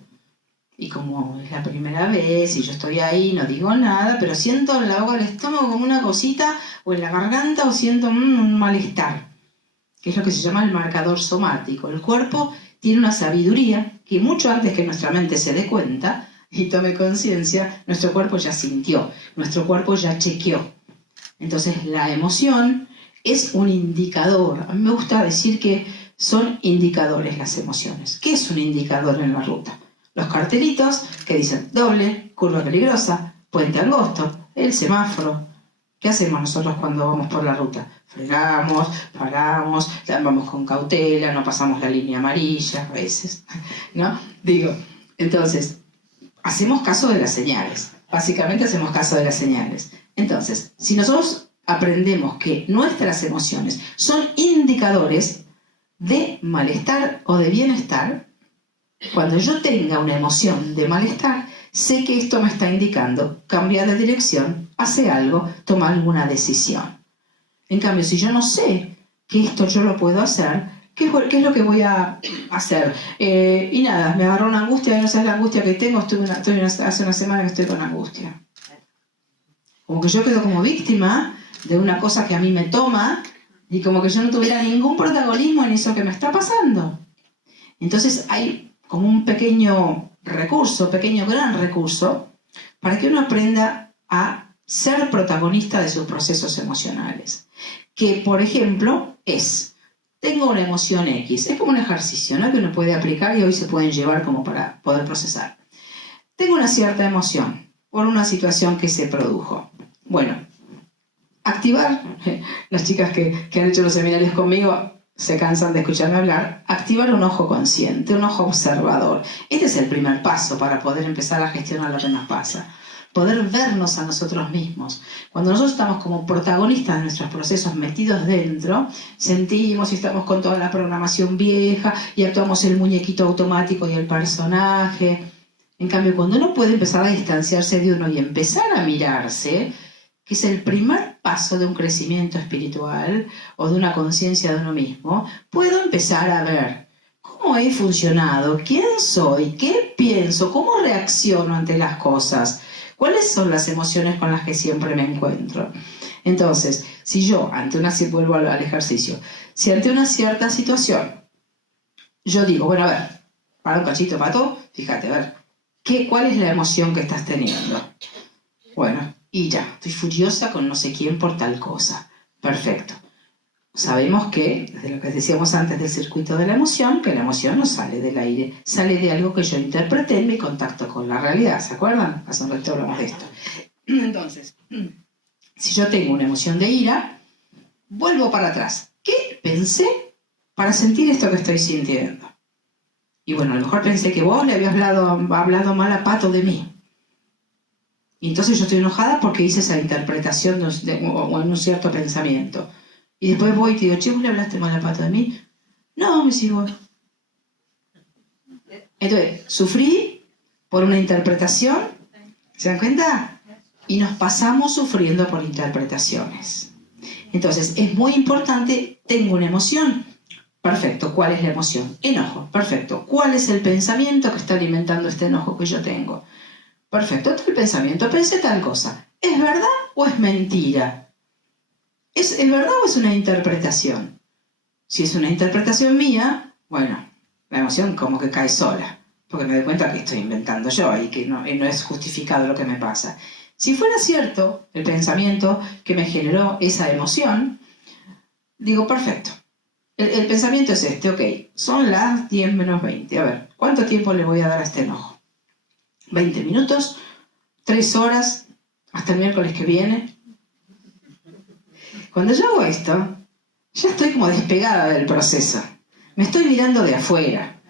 Y como es la primera vez y yo estoy ahí, no digo nada, pero siento en la boca del estómago como una cosita, o en la garganta, o siento un malestar, que es lo que se llama el marcador somático. El cuerpo tiene una sabiduría que mucho antes que nuestra mente se dé cuenta y tome conciencia, nuestro cuerpo ya sintió, nuestro cuerpo ya chequeó. Entonces la emoción es un indicador. A mí me gusta decir que son indicadores las emociones. ¿Qué es un indicador en la ruta? Los cartelitos que dicen doble, curva peligrosa, puente angosto, el semáforo. ¿Qué hacemos nosotros cuando vamos por la ruta? Frenamos, paramos, vamos con cautela, no pasamos la línea amarilla a veces, ¿no? Digo, entonces, hacemos caso de las señales. Básicamente hacemos caso de las señales. Entonces, si nosotros aprendemos que nuestras emociones son indicadores de malestar o de bienestar, cuando yo tenga una emoción de malestar, sé que esto me está indicando cambiar de dirección, hacer algo, tomar alguna decisión. En cambio, si yo no sé que esto yo lo puedo hacer, ¿qué es lo que voy a hacer? Y nada, me agarró una angustia, y no sabes la angustia que tengo, hace una semana que estoy con angustia. Como que yo quedo como víctima de una cosa que a mí me toma y como que yo no tuviera ningún protagonismo en eso que me está pasando. Entonces hay como un pequeño recurso, pequeño gran recurso, para que uno aprenda a ser protagonista de sus procesos emocionales. Que, por ejemplo, tengo una emoción X. Es como un ejercicio, ¿no?, que uno puede aplicar y hoy se pueden llevar como para poder procesar. Tengo una cierta emoción por una situación que se produjo. Bueno, activar, las chicas que han hecho los seminarios conmigo se cansan de escucharme hablar, activar un ojo consciente, un ojo observador. Este es el primer paso para poder empezar a gestionar lo que nos pasa. Poder vernos a nosotros mismos. Cuando nosotros estamos como protagonistas de nuestros procesos metidos dentro, sentimos y estamos con toda la programación vieja y actuamos el muñequito automático y el personaje. En cambio, cuando uno puede empezar a distanciarse de uno y empezar a mirarse, que es el primer paso de un crecimiento espiritual o de una conciencia de uno mismo, puedo empezar a ver cómo he funcionado, quién soy, qué pienso, cómo reacciono ante las cosas. ¿Cuáles son las emociones con las que siempre me encuentro? Entonces, si yo, vuelvo al ejercicio, si ante una cierta situación, yo digo, bueno, a ver, para un cachito, Pato, fíjate, a ver, ¿cuál es la emoción que estás teniendo? Bueno, y ya, estoy furiosa con no sé quién por tal cosa. Perfecto. Sabemos que, desde lo que decíamos antes del circuito de la emoción, que la emoción no sale del aire, sale de algo que yo interpreté en mi contacto con la realidad. ¿Se acuerdan? Hace un rato hablamos de esto. Entonces, si yo tengo una emoción de ira, vuelvo para atrás. ¿Qué pensé para sentir esto que estoy sintiendo? Y bueno, a lo mejor pensé que vos le habías hablado mal a Pato de mí. Y entonces yo estoy enojada porque hice esa interpretación o en un cierto pensamiento. Y después voy y te digo, che, ¿vos le hablaste mal a Pato de mí? No, me sigo. Entonces, sufrí por una interpretación, ¿se dan cuenta? Y nos pasamos sufriendo por interpretaciones. Entonces, es muy importante, tengo una emoción. Perfecto, ¿cuál es la emoción? Enojo, perfecto. ¿Cuál es el pensamiento que está alimentando este enojo que yo tengo? Perfecto, el pensamiento, pensé tal cosa. ¿Es verdad o es mentira? ¿Es verdad o es una interpretación? Si es una interpretación mía, bueno, la emoción como que cae sola, porque me doy cuenta que estoy inventando yo y que no es justificado lo que me pasa. Si fuera cierto el pensamiento que me generó esa emoción, digo, perfecto. El pensamiento es este, ok, son las 10 menos 20. A ver, ¿cuánto tiempo le voy a dar a este enojo? 20 minutos, 3 horas, hasta el miércoles que viene. Cuando yo hago esto, ya estoy como despegada del proceso. Me estoy mirando de afuera.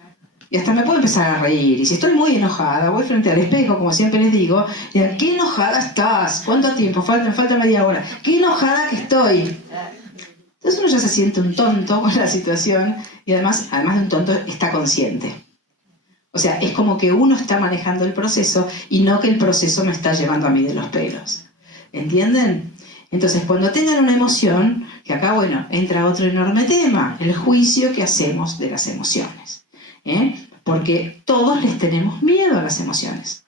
Y hasta me puedo empezar a reír. Y si estoy muy enojada, voy frente al espejo, como siempre les digo, y digo, ¿qué enojada estás? ¿Cuánto tiempo? Falta media hora. ¡Qué enojada que estoy! Entonces uno ya se siente un tonto con la situación y además de un tonto, está consciente. O sea, es como que uno está manejando el proceso y no que el proceso me está llevando a mí de los pelos. ¿Entienden? Entonces, cuando tengan una emoción, que acá, bueno, entra otro enorme tema, el juicio que hacemos de las emociones. Porque todos les tenemos miedo a las emociones.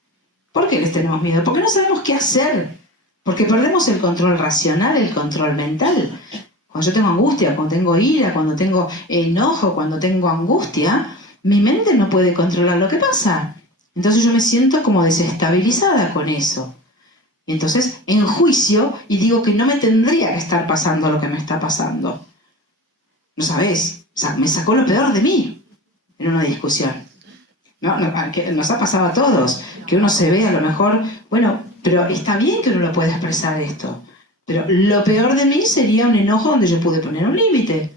¿Por qué les tenemos miedo? Porque no sabemos qué hacer. Porque perdemos el control racional, el control mental. Cuando yo tengo angustia, cuando tengo ira, cuando tengo enojo, cuando tengo angustia, mi mente no puede controlar lo que pasa. Entonces yo me siento como desestabilizada con eso. Entonces enjuicio y digo que no me tendría que estar pasando lo que me está pasando. ¿No sabés? O sea, me sacó lo peor de mí en una discusión. Que nos ha pasado a todos, que uno se ve a lo mejor, bueno, pero está bien que uno lo pueda expresar esto. Pero lo peor de mí sería un enojo donde yo pude poner un límite.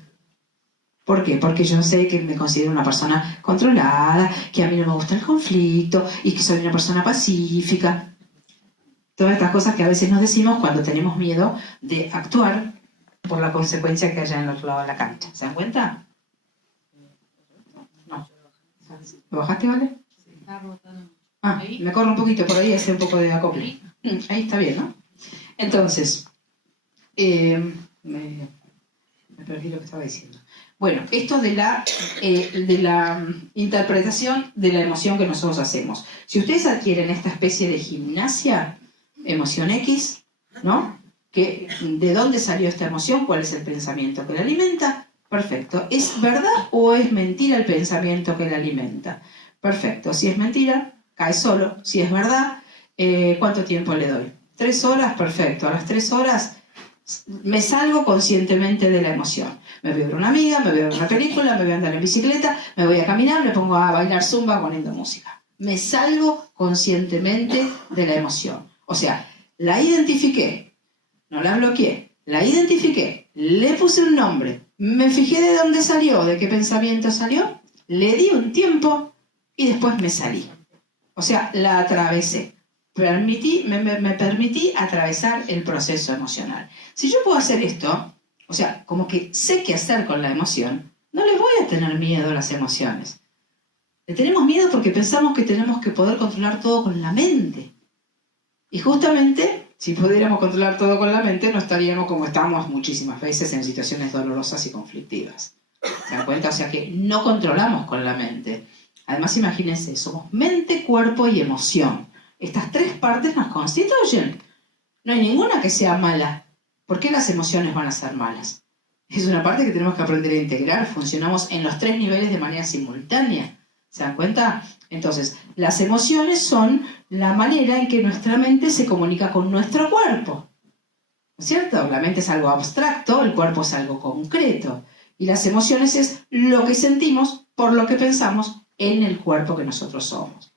¿Por qué? Porque yo sé que me considero una persona controlada, que a mí no me gusta el conflicto y que soy una persona pacífica. Todas estas cosas que a veces nos decimos cuando tenemos miedo de actuar por la consecuencia que haya en el otro lado de la cancha. ¿Se dan cuenta? No. ¿Lo bajaste, vale? Ah, me corro un poquito por ahí, hace un poco de acople. Ahí está bien, ¿no? Entonces, me perdí lo que estaba diciendo. Bueno, esto de la interpretación de la emoción que nosotros hacemos. Si ustedes adquieren esta especie de gimnasia, emoción X, ¿no? ¿De dónde salió esta emoción? ¿Cuál es el pensamiento que la alimenta? Perfecto. ¿Es verdad o es mentira el pensamiento que la alimenta? Perfecto. Si es mentira, cae solo. Si es verdad, ¿cuánto tiempo le doy? 3 horas, perfecto. A las 3 horas me salgo conscientemente de la emoción. Me voy a ver una amiga, me voy a ver una película, me voy a andar en bicicleta, me voy a caminar, me pongo a bailar zumba poniendo música. Me salgo conscientemente de la emoción. O sea, la identifiqué, no la bloqueé, la identifiqué, le puse un nombre, me fijé de dónde salió, de qué pensamiento salió, le di un tiempo y después me salí. O sea, la atravesé. Me permití atravesar el proceso emocional. Si yo puedo hacer esto, o sea, como que sé qué hacer con la emoción, no les voy a tener miedo a las emociones. Le tenemos miedo porque pensamos que tenemos que poder controlar todo con la mente. Y justamente, si pudiéramos controlar todo con la mente, no estaríamos como estamos muchísimas veces en situaciones dolorosas y conflictivas. ¿Se dan cuenta? O sea que no controlamos con la mente. Además, imagínense, somos mente, cuerpo y emoción. Estas 3 partes nos constituyen. No hay ninguna que sea mala. ¿Por qué las emociones van a ser malas? Es una parte que tenemos que aprender a integrar. Funcionamos en los 3 niveles de manera simultánea. ¿Se dan cuenta? Entonces, las emociones son la manera en que nuestra mente se comunica con nuestro cuerpo. ¿No es cierto? La mente es algo abstracto, el cuerpo es algo concreto. Y las emociones es lo que sentimos por lo que pensamos en el cuerpo que nosotros somos.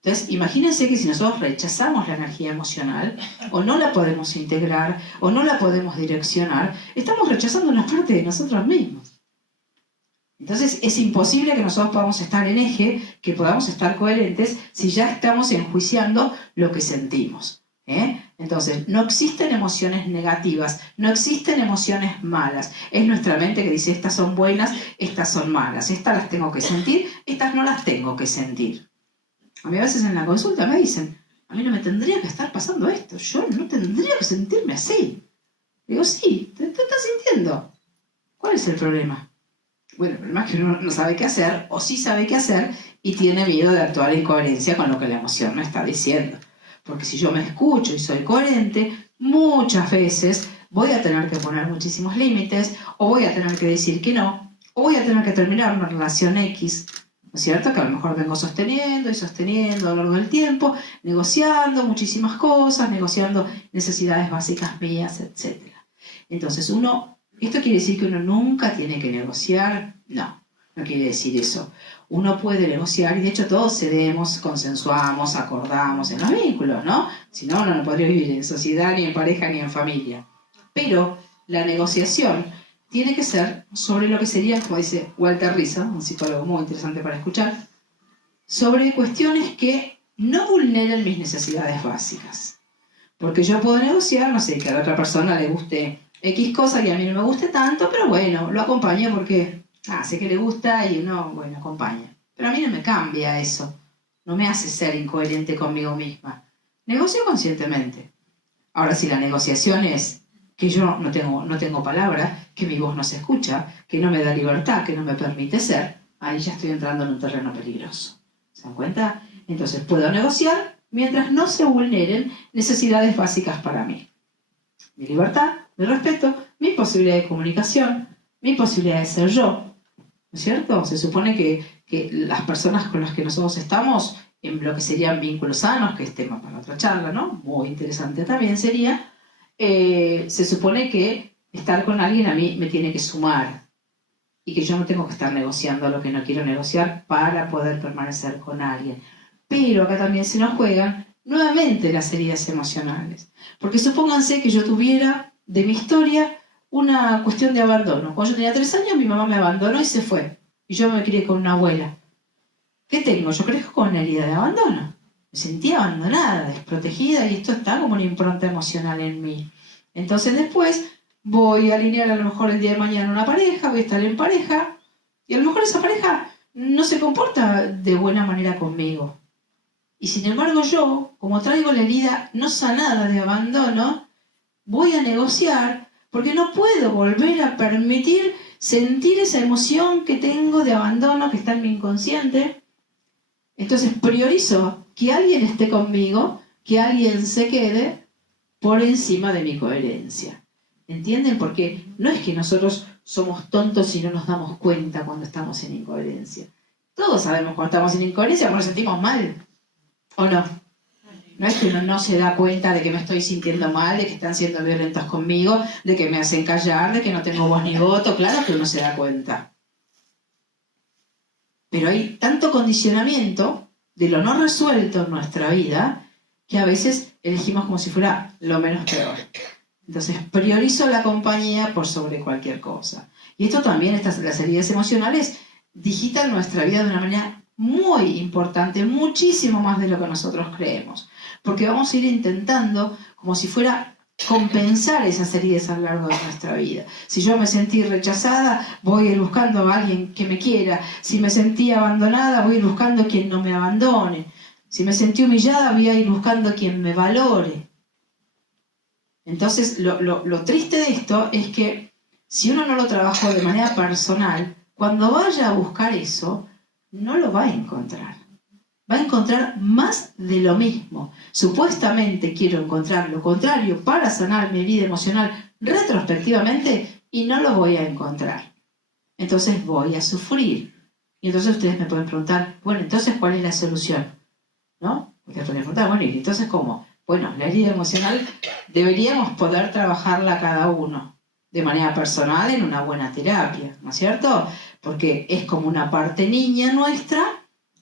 Entonces, imagínense que si nosotros rechazamos la energía emocional, o no la podemos integrar, o no la podemos direccionar, estamos rechazando una parte de nosotros mismos. Entonces, es imposible que nosotros podamos estar en eje, que podamos estar coherentes, si ya estamos enjuiciando lo que sentimos. Entonces, no existen emociones negativas, no existen emociones malas. Es nuestra mente que dice, estas son buenas, estas son malas, estas las tengo que sentir, estas no las tengo que sentir. A mí a veces en la consulta me dicen, a mí no me tendría que estar pasando esto, yo no tendría que sentirme así. Digo, sí, te estás sintiendo. ¿Cuál es el problema? Bueno, el problema es que uno no sabe qué hacer, o sí sabe qué hacer, y tiene miedo de actuar en coherencia con lo que la emoción me está diciendo. Porque si yo me escucho y soy coherente, muchas veces voy a tener que poner muchísimos límites, o voy a tener que decir que no, o voy a tener que terminar una relación X, ¿no es cierto? Que a lo mejor vengo sosteniendo y sosteniendo a lo largo del tiempo, negociando muchísimas cosas, negociando necesidades básicas mías, etc. Entonces ¿esto quiere decir que uno nunca tiene que negociar? No, no quiere decir eso. Uno puede negociar y de hecho todos cedemos, consensuamos, acordamos en los vínculos, ¿no? Si no, uno no podría vivir en sociedad, ni en pareja, ni en familia. Pero la negociación tiene que ser sobre lo que sería, como dice Walter Rizzo, un psicólogo muy interesante para escuchar, sobre cuestiones que no vulneren mis necesidades básicas. Porque yo puedo negociar, no sé, que a la otra persona le guste X cosa y a mí no me guste tanto, pero bueno, lo acompaño porque sé que le gusta y uno, bueno, acompaña. Pero a mí no me cambia eso, no me hace ser incoherente conmigo misma. Negocio conscientemente. Ahora, si la negociación es que yo no tengo palabra, que mi voz no se escucha, que no me da libertad, que no me permite ser, ahí ya estoy entrando en un terreno peligroso. ¿Se dan cuenta? Entonces puedo negociar mientras no se vulneren necesidades básicas para mí. Mi libertad, mi respeto, mi posibilidad de comunicación, mi posibilidad de ser yo. ¿No es cierto? Se supone que las personas con las que nosotros estamos, en lo que serían vínculos sanos, que es tema para otra charla, ¿no? Muy interesante también sería, se supone que estar con alguien a mí me tiene que sumar y que yo no tengo que estar negociando lo que no quiero negociar para poder permanecer con alguien. Pero acá también se nos juegan nuevamente las heridas emocionales. Porque supónganse que yo tuviera de mi historia una cuestión de abandono. Cuando yo tenía 3 años, mi mamá me abandonó y se fue. Y yo me crié con una abuela. ¿Qué tengo? Yo crezco con una herida de abandono. Me sentía abandonada, desprotegida, y esto está como una impronta emocional en mí. Entonces después voy a alinear a lo mejor el día de mañana una pareja, voy a estar en pareja, y a lo mejor esa pareja no se comporta de buena manera conmigo. Y sin embargo yo, como traigo la herida no sanada de abandono, voy a negociar porque no puedo volver a permitir sentir esa emoción que tengo de abandono que está en mi inconsciente. Entonces priorizo que alguien esté conmigo, que alguien se quede por encima de mi coherencia. ¿Entienden? Porque no es que nosotros somos tontos y no nos damos cuenta cuando estamos en incoherencia. Todos sabemos cuando estamos en incoherencia, cuando nos sentimos mal. ¿O no? No es que uno no se da cuenta de que me estoy sintiendo mal, de que están siendo violentos conmigo, de que me hacen callar, de que no tengo voz ni voto. Claro que uno se da cuenta. Pero hay tanto condicionamiento de lo no resuelto en nuestra vida que a veces elegimos como si fuera lo menos peor. Entonces priorizo la compañía por sobre cualquier cosa. Y esto también, las heridas emocionales, digitan nuestra vida de una manera muy importante, muchísimo más de lo que nosotros creemos. Porque vamos a ir intentando, como si fuera compensar esas heridas a lo largo de nuestra vida. Si yo me sentí rechazada, voy a ir buscando a alguien que me quiera. Si me sentí abandonada, voy a ir buscando a quien no me abandone. Si me sentí humillada, voy a ir buscando a quien me valore. Entonces, lo triste de esto es que si uno no lo trabajó de manera personal, cuando vaya a buscar eso, no lo va a encontrar. Va a encontrar más de lo mismo. Supuestamente quiero encontrar lo contrario para sanar mi herida emocional retrospectivamente y no lo voy a encontrar. Entonces voy a sufrir. Y entonces ustedes me pueden preguntar, bueno, entonces ¿cuál es la solución? ¿No? Porque pueden preguntar, bueno, ¿y entonces cómo? Bueno, la herida emocional deberíamos poder trabajarla cada uno de manera personal en una buena terapia, ¿no es cierto? Porque es como una parte niña nuestra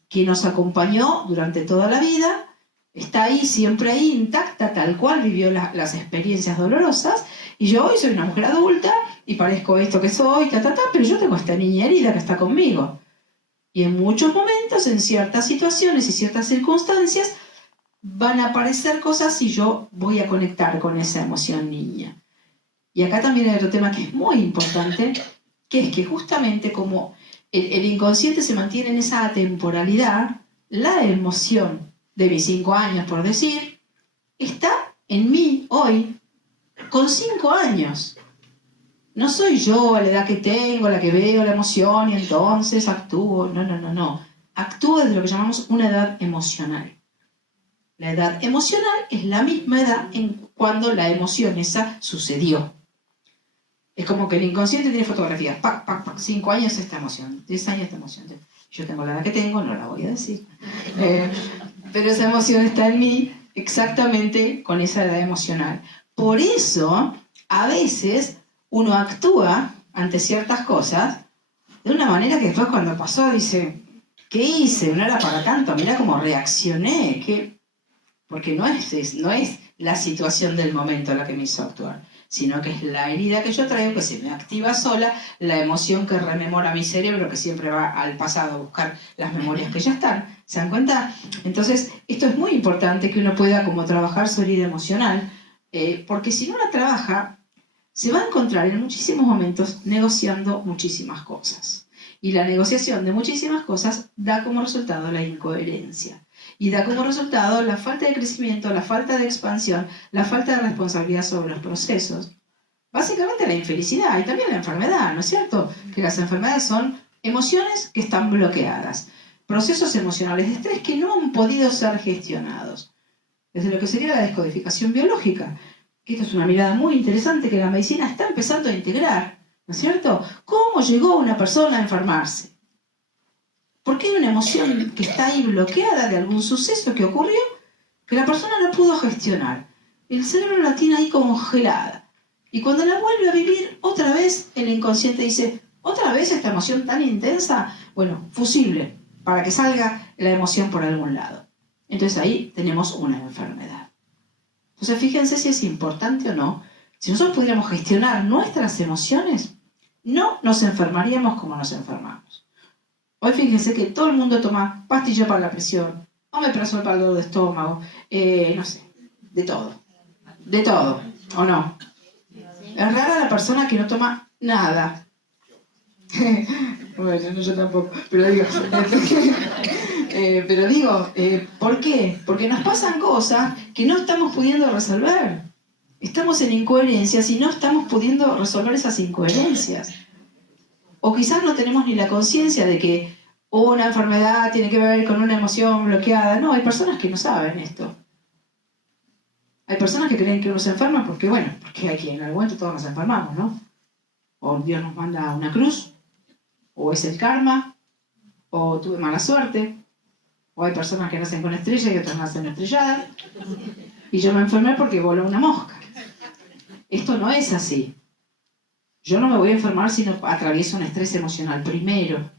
que nos acompañó durante toda la vida, está ahí, siempre ahí, intacta, tal cual vivió las experiencias dolorosas, y yo hoy soy una mujer adulta y parezco esto que soy, pero yo tengo esta niña herida que está conmigo. Y en muchos momentos, en ciertas situaciones y ciertas circunstancias, van a aparecer cosas y yo voy a conectar con esa emoción niña. Y acá también hay otro tema que es muy importante, que es que justamente como el inconsciente se mantiene en esa atemporalidad, la emoción de mis 5 años, por decir, está en mí hoy con 5 años. No soy yo a la edad que tengo, la que veo la emoción y entonces actúo. No. Actúo desde lo que llamamos una edad emocional. La edad emocional es la misma edad en cuando la emoción esa sucedió. Es como que el inconsciente tiene fotografías. 5 años esta emoción, 10 años esta emoción. Yo tengo la edad que tengo, no la voy a decir. Pero esa emoción está en mí exactamente con esa edad emocional. Por eso, a veces, uno actúa ante ciertas cosas de una manera que después cuando pasó dice, ¿qué hice? No era para tanto, mira cómo reaccioné. Porque no es la situación del momento la que me hizo actuar, sino que es la herida que yo traigo, que se me activa sola, la emoción que rememora mi cerebro, que siempre va al pasado a buscar las memorias que ya están. ¿Se dan cuenta? Entonces, esto es muy importante que uno pueda como trabajar su herida emocional, porque si no la trabaja, se va a encontrar en muchísimos momentos negociando muchísimas cosas. Y la negociación de muchísimas cosas da como resultado la incoherencia. Y da como resultado la falta de crecimiento, la falta de expansión, la falta de responsabilidad sobre los procesos. Básicamente la infelicidad y también la enfermedad, ¿no es cierto? Que las enfermedades son emociones que están bloqueadas, procesos emocionales de estrés que no han podido ser gestionados. Desde lo que sería la descodificación biológica, que esto es una mirada muy interesante que la medicina está empezando a integrar, ¿no es cierto? ¿Cómo llegó una persona a enfermarse? Porque hay una emoción que está ahí bloqueada de algún suceso que ocurrió que la persona no pudo gestionar. El cerebro la tiene ahí congelada. Y cuando la vuelve a vivir, otra vez el inconsciente dice, ¿otra vez esta emoción tan intensa? Bueno, fusible, para que salga la emoción por algún lado. Entonces ahí tenemos una enfermedad. Entonces fíjense si es importante o no. Si nosotros pudiéramos gestionar nuestras emociones, no nos enfermaríamos como nos enfermamos. Hoy fíjense que todo el mundo toma pastilla para la presión, omeprazol para el dolor de estómago, no sé, de todo. De todo, ¿o no? Es rara la persona que no toma nada. Bueno, no, yo tampoco, pero digo, ¿por qué? Porque nos pasan cosas que no estamos pudiendo resolver. Estamos en incoherencias y no estamos pudiendo resolver esas incoherencias. O quizás no tenemos ni la conciencia de que una enfermedad tiene que ver con una emoción bloqueada. No, hay personas que no saben esto. Hay personas que creen que uno se enferma porque, bueno, porque aquí en algún momento todos nos enfermamos, ¿no? O Dios nos manda una cruz, o es el karma, o tuve mala suerte, o hay personas que nacen con estrella y otras nacen estrelladas, y yo me enfermé porque voló una mosca. Esto no es así. Yo no me voy a enfermar si no atravieso un estrés emocional primero,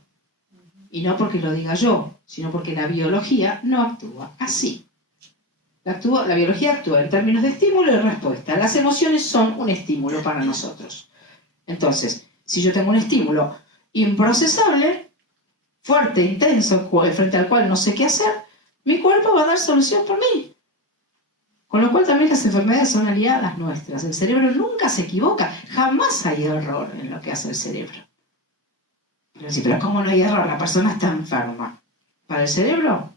y no porque lo diga yo, sino porque la biología no actúa así. La biología actúa en términos de estímulo y respuesta. Las emociones son un estímulo para nosotros. Entonces, si yo tengo un estímulo improcesable, fuerte, intenso, frente al cual no sé qué hacer, mi cuerpo va a dar solución por mí. Con lo cual también las enfermedades son aliadas nuestras. El cerebro nunca se equivoca. Jamás hay error en lo que hace el cerebro. Pero ¿cómo no hay error? La persona está enferma. Para el cerebro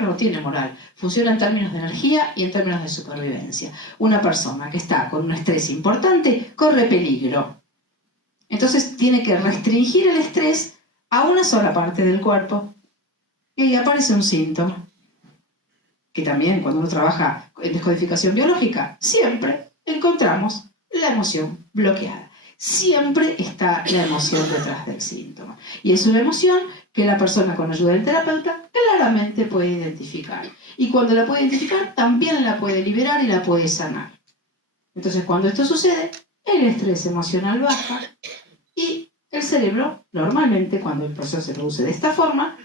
no tiene moral. Funciona en términos de energía y en términos de supervivencia. Una persona que está con un estrés importante corre peligro. Entonces tiene que restringir el estrés a una sola parte del cuerpo. Y ahí aparece un síntoma. Que también cuando uno trabaja en descodificación biológica, siempre encontramos la emoción bloqueada. Siempre está la emoción detrás del síntoma. Y es una emoción que la persona con ayuda del terapeuta claramente puede identificar. Y cuando la puede identificar, también la puede liberar y la puede sanar. Entonces, cuando esto sucede, el estrés emocional baja y el cerebro, normalmente, cuando el proceso se produce de esta forma,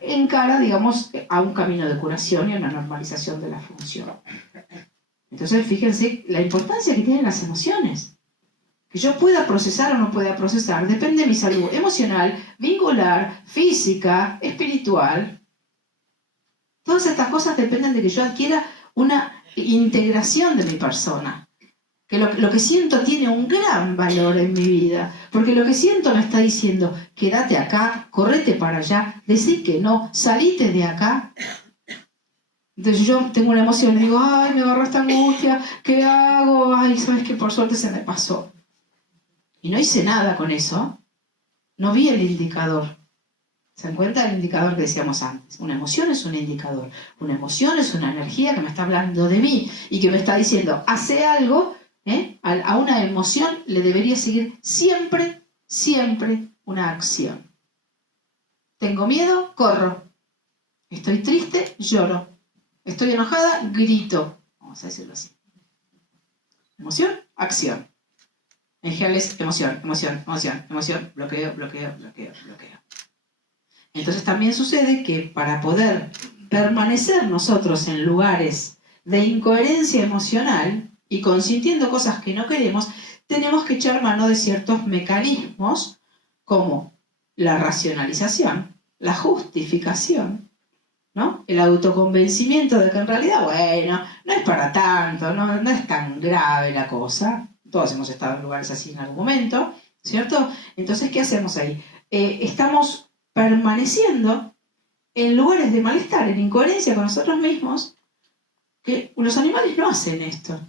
encara, digamos, a un camino de curación y a una normalización de la función. Entonces, fíjense la importancia que tienen las emociones. Que yo pueda procesar o no pueda procesar depende de mi salud emocional, vincular, física, espiritual. Todas estas cosas dependen de que yo adquiera una integración de mi persona. Que lo que siento tiene un gran valor en mi vida. Porque lo que siento me está diciendo, quédate acá, correte para allá, decí que no, salite de acá. Entonces yo tengo una emoción y digo, ay, me agarró esta angustia, ¿qué hago? Ay, ¿sabes qué? Por suerte se me pasó. Y no hice nada con eso, no vi el indicador. ¿Se dan cuenta del indicador que decíamos antes? Una emoción es un indicador. Una emoción es una energía que me está hablando de mí y que me está diciendo, hace algo. A una emoción le debería seguir siempre, siempre una acción. Tengo miedo, corro. Estoy triste, lloro. Estoy enojada, grito. Vamos a decirlo así. Emoción, acción. En general es emoción, emoción, emoción, emoción, bloqueo, bloqueo, bloqueo, bloqueo. Entonces también sucede que para poder permanecer nosotros en lugares de incoherencia emocional y consintiendo cosas que no queremos, tenemos que echar mano de ciertos mecanismos como la racionalización, la justificación, ¿no? El autoconvencimiento de que en realidad, bueno, no es para tanto, no es tan grave la cosa. Todos hemos estado en lugares así en algún momento, ¿cierto? Entonces, ¿qué hacemos ahí? Estamos permaneciendo en lugares de malestar, en incoherencia con nosotros mismos, que los animales no hacen esto.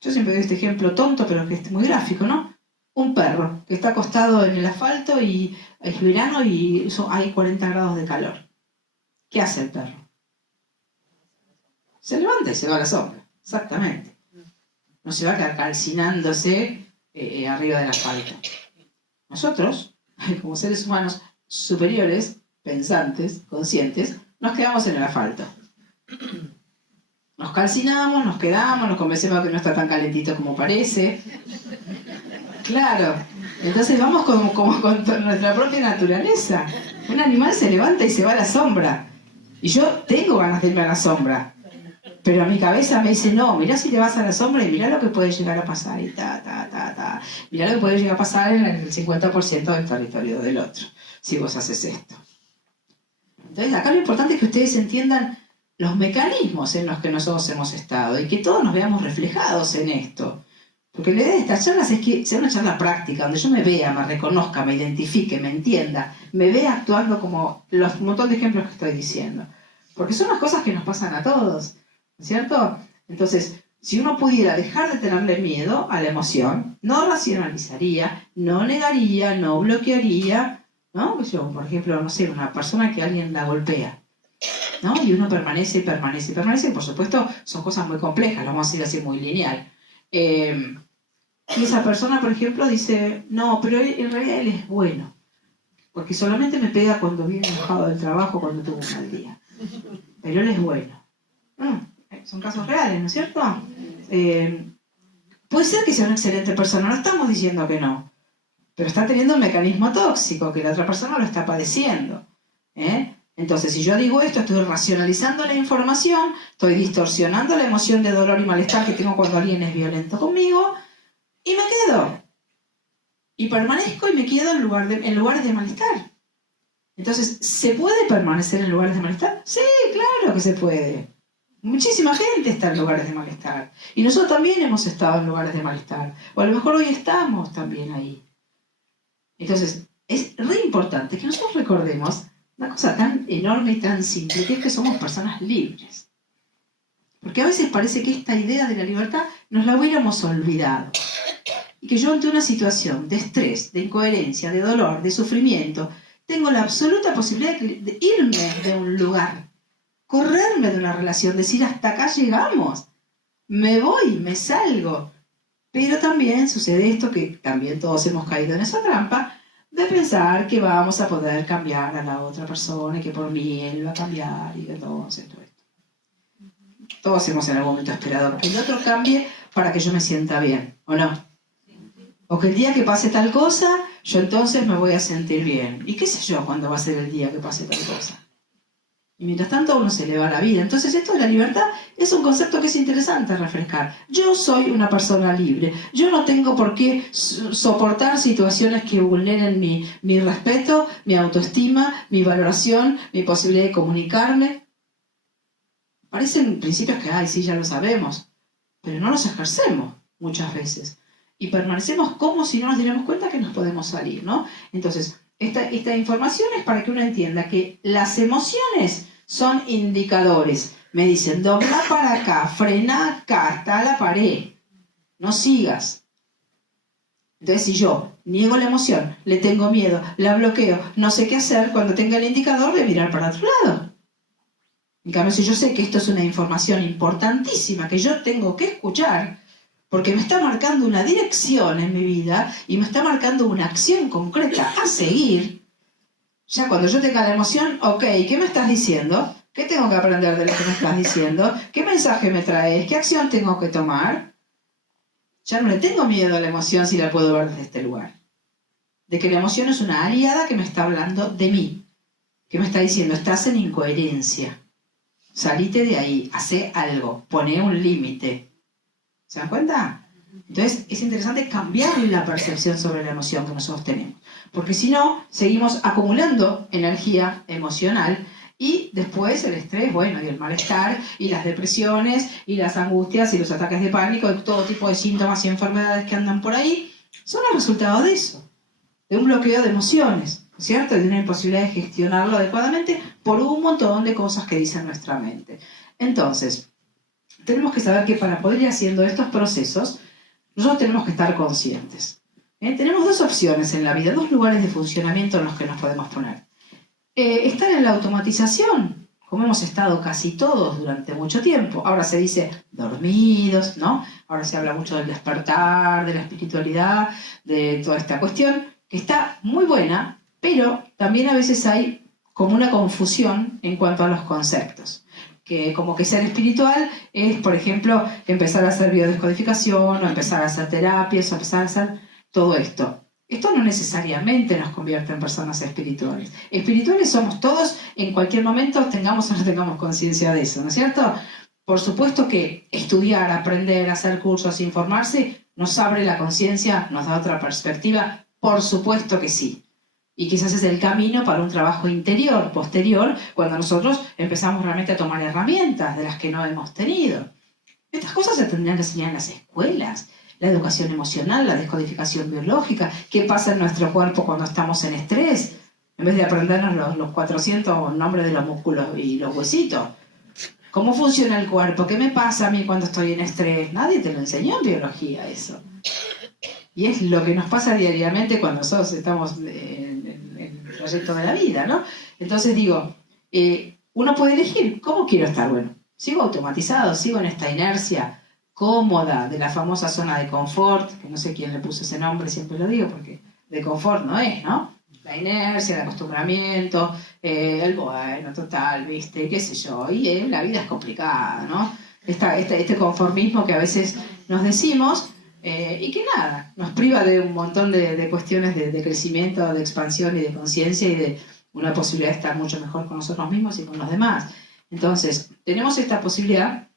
Yo siempre doy este ejemplo tonto, pero que es muy gráfico, ¿no? Un perro que está acostado en el asfalto y es verano y hay 40 grados de calor. ¿Qué hace el perro? Se levanta y se va a la sombra, exactamente. No se va a quedar calcinándose arriba del asfalto. Nosotros, como seres humanos superiores, pensantes, conscientes, nos quedamos en el asfalto. Nos calcinamos, nos quedamos, nos convencemos que no está tan calentito como parece. Claro, entonces vamos como con nuestra propia naturaleza. Un animal se levanta y se va a la sombra. Y yo tengo ganas de irme a la sombra. Pero a mi cabeza me dice, no, mirá si te vas a la sombra y mirá lo que puede llegar a pasar y mirá lo que puede llegar a pasar en el 50% del territorio del otro, si vos haces esto. Entonces, acá lo importante es que ustedes entiendan los mecanismos en los que nosotros hemos estado y que todos nos veamos reflejados en esto. Porque la idea de estas charlas es que sea una charla práctica, donde yo me vea, me reconozca, me identifique, me entienda, me vea actuando como los montón de ejemplos que estoy diciendo. Porque son las cosas que nos pasan a todos. ¿Cierto? Entonces, si uno pudiera dejar de tenerle miedo a la emoción, no racionalizaría, no negaría, no bloquearía, ¿no? Yo, por ejemplo, no sé, una persona que alguien la golpea, ¿no? Y uno permanece, por supuesto, son cosas muy complejas, lo vamos a decir así muy lineal. Y esa persona, por ejemplo, dice, no, pero en realidad él es bueno, porque solamente me pega cuando viene enojado del trabajo, cuando tuvo un mal día. Pero él es bueno. Son casos reales, ¿no es cierto? Puede ser que sea una excelente persona, no estamos diciendo que no, pero está teniendo un mecanismo tóxico que la otra persona lo está padeciendo. Entonces, si yo digo esto, estoy racionalizando la información, estoy distorsionando la emoción de dolor y malestar que tengo cuando alguien es violento conmigo, y me quedo. Y permanezco y me quedo en lugares de malestar. Entonces, ¿se puede permanecer en lugares de malestar? Sí, claro que se puede. Muchísima gente está en lugares de malestar. Y nosotros también hemos estado en lugares de malestar. O a lo mejor hoy estamos también ahí. Entonces, es re importante que nosotros recordemos una cosa tan enorme y tan simple, que es que somos personas libres. Porque a veces parece que esta idea de la libertad nos la hubiéramos olvidado. Y que yo ante una situación de estrés, de incoherencia, de dolor, de sufrimiento, tengo la absoluta posibilidad de irme de un lugar, correrme de una relación, decir hasta acá llegamos, me voy, me salgo. Pero también sucede esto, que también todos hemos caído en esa trampa, de pensar que vamos a poder cambiar a la otra persona y que por mí él va a cambiar y que todo esto. Todos hemos en algún momento esperado que el otro cambie para que yo me sienta bien, ¿o no? O que el día que pase tal cosa, yo entonces me voy a sentir bien. ¿Y qué sé yo cuándo va a ser el día que pase tal cosa? Y mientras tanto uno se le va la vida. Entonces esto de la libertad es un concepto que es interesante refrescar. Yo soy una persona libre. Yo no tengo por qué soportar situaciones que vulneren mi respeto, mi autoestima, mi valoración, mi posibilidad de comunicarme. Parecen principios que, sí, ya lo sabemos, pero no los ejercemos muchas veces. Y permanecemos como si no nos diéramos cuenta que nos podemos salir, ¿no? Entonces, esta información es para que uno entienda que las emociones son indicadores. Me dicen, dobla para acá, frena acá, está la pared, no sigas. Entonces, si yo niego la emoción, le tengo miedo, la bloqueo, no sé qué hacer cuando tenga el indicador de mirar para otro lado. En cambio, si yo sé que esto es una información importantísima que yo tengo que escuchar, porque me está marcando una dirección en mi vida y me está marcando una acción concreta a seguir, ya cuando yo tenga la emoción, ok, ¿qué me estás diciendo? ¿Qué tengo que aprender de lo que me estás diciendo? ¿Qué mensaje me traes? ¿Qué acción tengo que tomar? Ya no le tengo miedo a la emoción si la puedo ver desde este lugar. De que la emoción es una aliada que me está hablando de mí, que me está diciendo, estás en incoherencia. Salite de ahí, hacé algo, poné un límite. ¿Se dan cuenta? Entonces es interesante cambiar la percepción sobre la emoción que nosotros tenemos. Porque si no, seguimos acumulando energía emocional y después el estrés, y el malestar, y las depresiones, y las angustias, y los ataques de pánico, y todo tipo de síntomas y enfermedades que andan por ahí, son el resultado de eso, de un bloqueo de emociones, ¿cierto? De una imposibilidad de gestionarlo adecuadamente por un montón de cosas que dice nuestra mente. Entonces, tenemos que saber que para poder ir haciendo estos procesos, nosotros tenemos que estar conscientes. Tenemos dos opciones en la vida, dos lugares de funcionamiento en los que nos podemos poner. Estar en la automatización, como hemos estado casi todos durante mucho tiempo. Ahora se dice dormidos, ¿no? Ahora se habla mucho del despertar, de la espiritualidad, de toda esta cuestión, que está muy buena, pero también a veces hay como una confusión en cuanto a los conceptos. Que como que ser espiritual es, por ejemplo, empezar a hacer biodescodificación, o empezar a hacer terapias, o empezar a hacer todo esto. Esto no necesariamente nos convierte en personas espirituales. Espirituales somos todos en cualquier momento, tengamos o no tengamos conciencia de eso, ¿no es cierto? Por supuesto que estudiar, aprender, hacer cursos, informarse, nos abre la conciencia, nos da otra perspectiva, por supuesto que sí. Y quizás es el camino para un trabajo interior, posterior, cuando nosotros empezamos realmente a tomar herramientas de las que no hemos tenido. Estas cosas se tendrían que enseñar en las escuelas. La educación emocional, la descodificación biológica, qué pasa en nuestro cuerpo cuando estamos en estrés, en vez de aprendernos los 400 nombres de los músculos y los huesitos. ¿Cómo funciona el cuerpo? ¿Qué me pasa a mí cuando estoy en estrés? Nadie te lo enseñó en biología eso. Y es lo que nos pasa diariamente cuando nosotros estamos en el trayecto de la vida, ¿no? Entonces digo, uno puede elegir, ¿cómo quiero estar? Bueno, sigo automatizado, sigo en esta inercia cómoda de la famosa zona de confort, que no sé quién le puso ese nombre, siempre lo digo, porque de confort no es, ¿no? La inercia, el acostumbramiento, el bueno, total, ¿viste? ¿Qué sé yo? Y la vida es complicada, ¿no? Este conformismo que a veces nos decimos y que nada, nos priva de un montón de cuestiones de crecimiento, de expansión y de conciencia y de una posibilidad de estar mucho mejor con nosotros mismos y con los demás. Entonces, tenemos esta posibilidad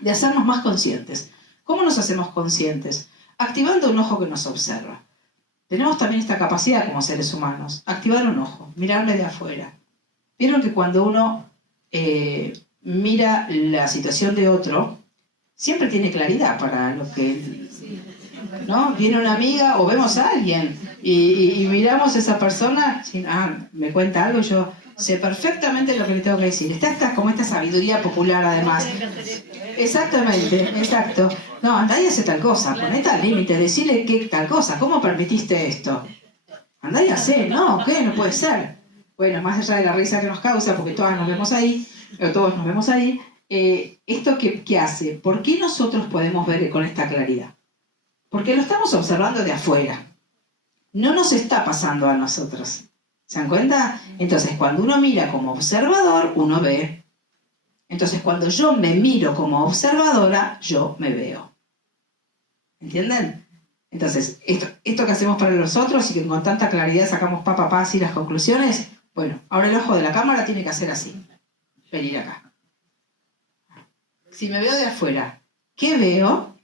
de hacernos más conscientes. ¿Cómo nos hacemos conscientes? Activando un ojo que nos observa. Tenemos también esta capacidad como seres humanos, activar un ojo, mirarle de afuera. Vieron que cuando uno mira la situación de otro, siempre tiene claridad para lo que... ¿no? Viene una amiga o vemos a alguien y miramos a esa persona, me cuenta algo y yo sé perfectamente lo que le tengo que decir. Está como esta sabiduría popular además. Exactamente, exacto. No, andá y hace tal cosa, ponete al límite, decirle qué tal cosa, ¿cómo permitiste esto? Andá y hace, no, ¿qué? No puede ser. Bueno, más allá de la risa que nos causa, porque todas nos vemos ahí, o todos nos vemos ahí, ¿esto qué hace? ¿Por qué nosotros podemos ver con esta claridad? Porque lo estamos observando de afuera. No nos está pasando a nosotros. ¿Se dan cuenta? Entonces, cuando uno mira como observador, uno ve. Entonces, cuando yo me miro como observadora, yo me veo. ¿Entienden? Entonces, esto que hacemos para los otros y que con tanta claridad sacamos así las conclusiones, bueno, ahora el ojo de la cámara tiene que hacer así. Venir acá. Si me veo de afuera, ¿qué veo?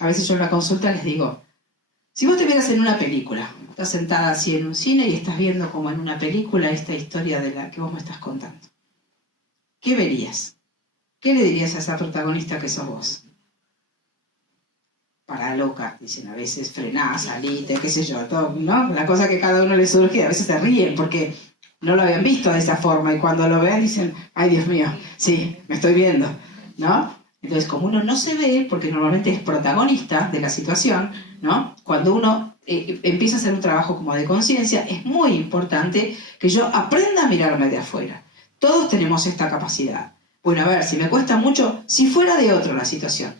A veces yo en la consulta les digo, si vos te vieras en una película, estás sentada así en un cine y estás viendo como en una película esta historia de la que vos me estás contando, ¿qué verías? ¿Qué le dirías a esa protagonista que sos vos? Para loca, dicen a veces, frená, salite, qué sé yo, todo, ¿no? La cosa que cada uno le surge, a veces se ríen porque no lo habían visto de esa forma y cuando lo ven dicen, ay Dios mío, sí, me estoy viendo, ¿no? Entonces, como uno no se ve, porque normalmente es protagonista de la situación, ¿no? Cuando uno empieza a hacer un trabajo como de conciencia, es muy importante que yo aprenda a mirarme de afuera. Todos tenemos esta capacidad. Bueno, a ver, si me cuesta mucho, si fuera de otro la situación,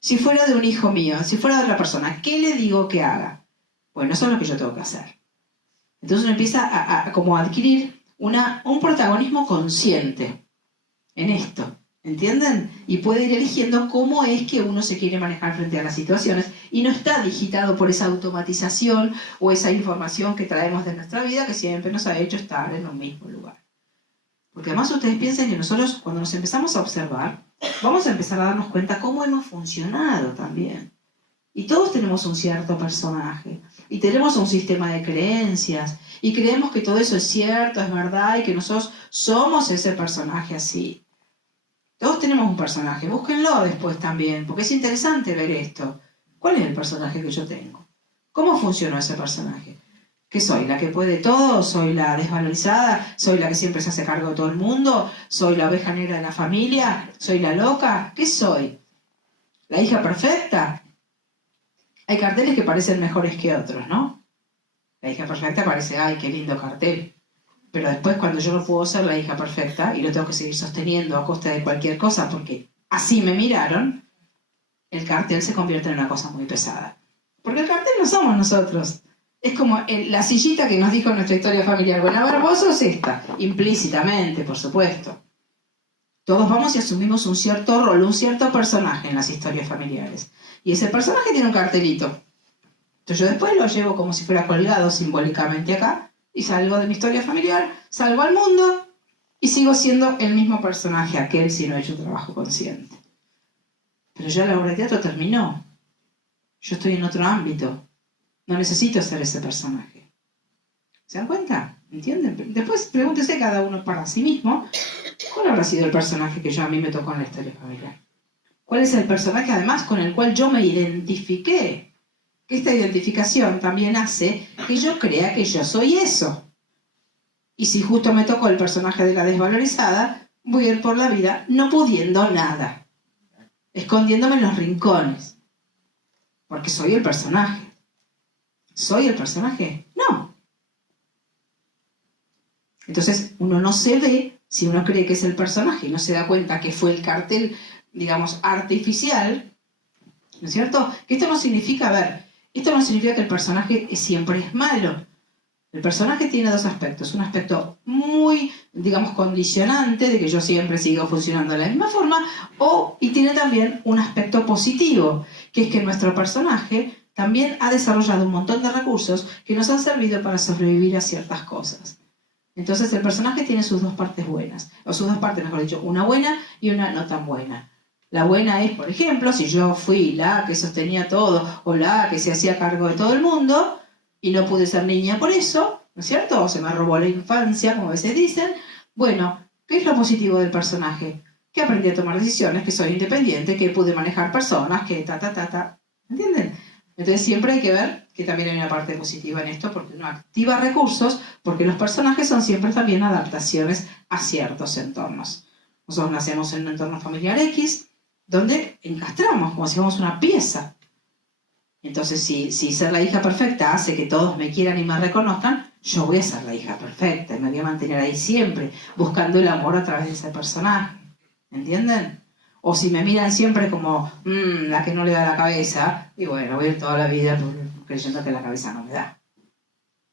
si fuera de un hijo mío, si fuera de otra persona, ¿qué le digo que haga? Bueno, eso es lo que yo tengo que hacer. Entonces uno empieza a como adquirir un protagonismo consciente en esto. ¿Entienden? Y puede ir eligiendo cómo es que uno se quiere manejar frente a las situaciones y no está digitado por esa automatización o esa información que traemos de nuestra vida que siempre nos ha hecho estar en un mismo lugar. Porque además ustedes piensan que nosotros cuando nos empezamos a observar vamos a empezar a darnos cuenta cómo hemos funcionado también. Y todos tenemos un cierto personaje y tenemos un sistema de creencias y creemos que todo eso es cierto, es verdad y que nosotros somos ese personaje así. Todos tenemos un personaje, búsquenlo después también, porque es interesante ver esto. ¿Cuál es el personaje que yo tengo? ¿Cómo funcionó ese personaje? ¿Qué soy? ¿La que puede todo? ¿Soy la desvalorizada? ¿Soy la que siempre se hace cargo de todo el mundo? ¿Soy la oveja negra de la familia? ¿Soy la loca? ¿Qué soy? ¿La hija perfecta? Hay carteles que parecen mejores que otros, ¿no? La hija perfecta parece, ¡ay, qué lindo cartel! Pero después cuando yo no puedo ser la hija perfecta y lo tengo que seguir sosteniendo a costa de cualquier cosa porque así me miraron, el cartel se convierte en una cosa muy pesada. Porque el cartel no somos nosotros. Es como la sillita que nos dijo nuestra historia familiar. Bueno, a ver, vos sos esta. Implícitamente, por supuesto. Todos vamos y asumimos un cierto rol, un cierto personaje en las historias familiares. Y ese personaje tiene un cartelito. Entonces yo después lo llevo como si fuera colgado simbólicamente acá, y salgo de mi historia familiar, salgo al mundo, y sigo siendo el mismo personaje, aquel si no he hecho un trabajo consciente. Pero ya la obra de teatro terminó. Yo estoy en otro ámbito. No necesito ser ese personaje. ¿Se dan cuenta? ¿Entienden? Después pregúntese cada uno para sí mismo, ¿cuál habrá sido el personaje que a mí me tocó en la historia familiar? ¿Cuál es el personaje, además, con el cual yo me identifiqué? Que esta identificación también hace que yo crea que yo soy eso. Y si justo me tocó el personaje de la desvalorizada, voy a ir por la vida no pudiendo nada, escondiéndome en los rincones. Porque soy el personaje. ¿Soy el personaje? No. Entonces uno no se ve si uno cree que es el personaje y no se da cuenta que fue el cartel, digamos, artificial, ¿no es cierto? Que esto no significa, esto no significa que el personaje siempre es malo. El personaje tiene dos aspectos. Un aspecto muy, digamos, condicionante, de que yo siempre sigo funcionando de la misma forma, y tiene también un aspecto positivo, que es que nuestro personaje también ha desarrollado un montón de recursos que nos han servido para sobrevivir a ciertas cosas. Entonces el personaje tiene sus dos partes buenas, o sus dos partes, mejor dicho, una buena y una no tan buena. La buena es, por ejemplo, si yo fui la que sostenía todo, o la que se hacía cargo de todo el mundo, y no pude ser niña por eso, ¿no es cierto? O se me robó la infancia, como a veces dicen. Bueno, ¿qué es lo positivo del personaje? Que aprendí a tomar decisiones, que soy independiente, que pude manejar personas, que ¿entienden? Entonces siempre hay que ver que también hay una parte positiva en esto, porque uno activa recursos, porque los personajes son siempre también adaptaciones a ciertos entornos. Nosotros nacemos en un entorno familiar X, donde encastramos, como si fuéramos una pieza. Entonces, si ser la hija perfecta hace que todos me quieran y me reconozcan, yo voy a ser la hija perfecta y me voy a mantener ahí siempre, buscando el amor a través de ese personaje. ¿Entienden? O si me miran siempre como la que no le da la cabeza, y bueno, voy a ir toda la vida creyendo que la cabeza no me da.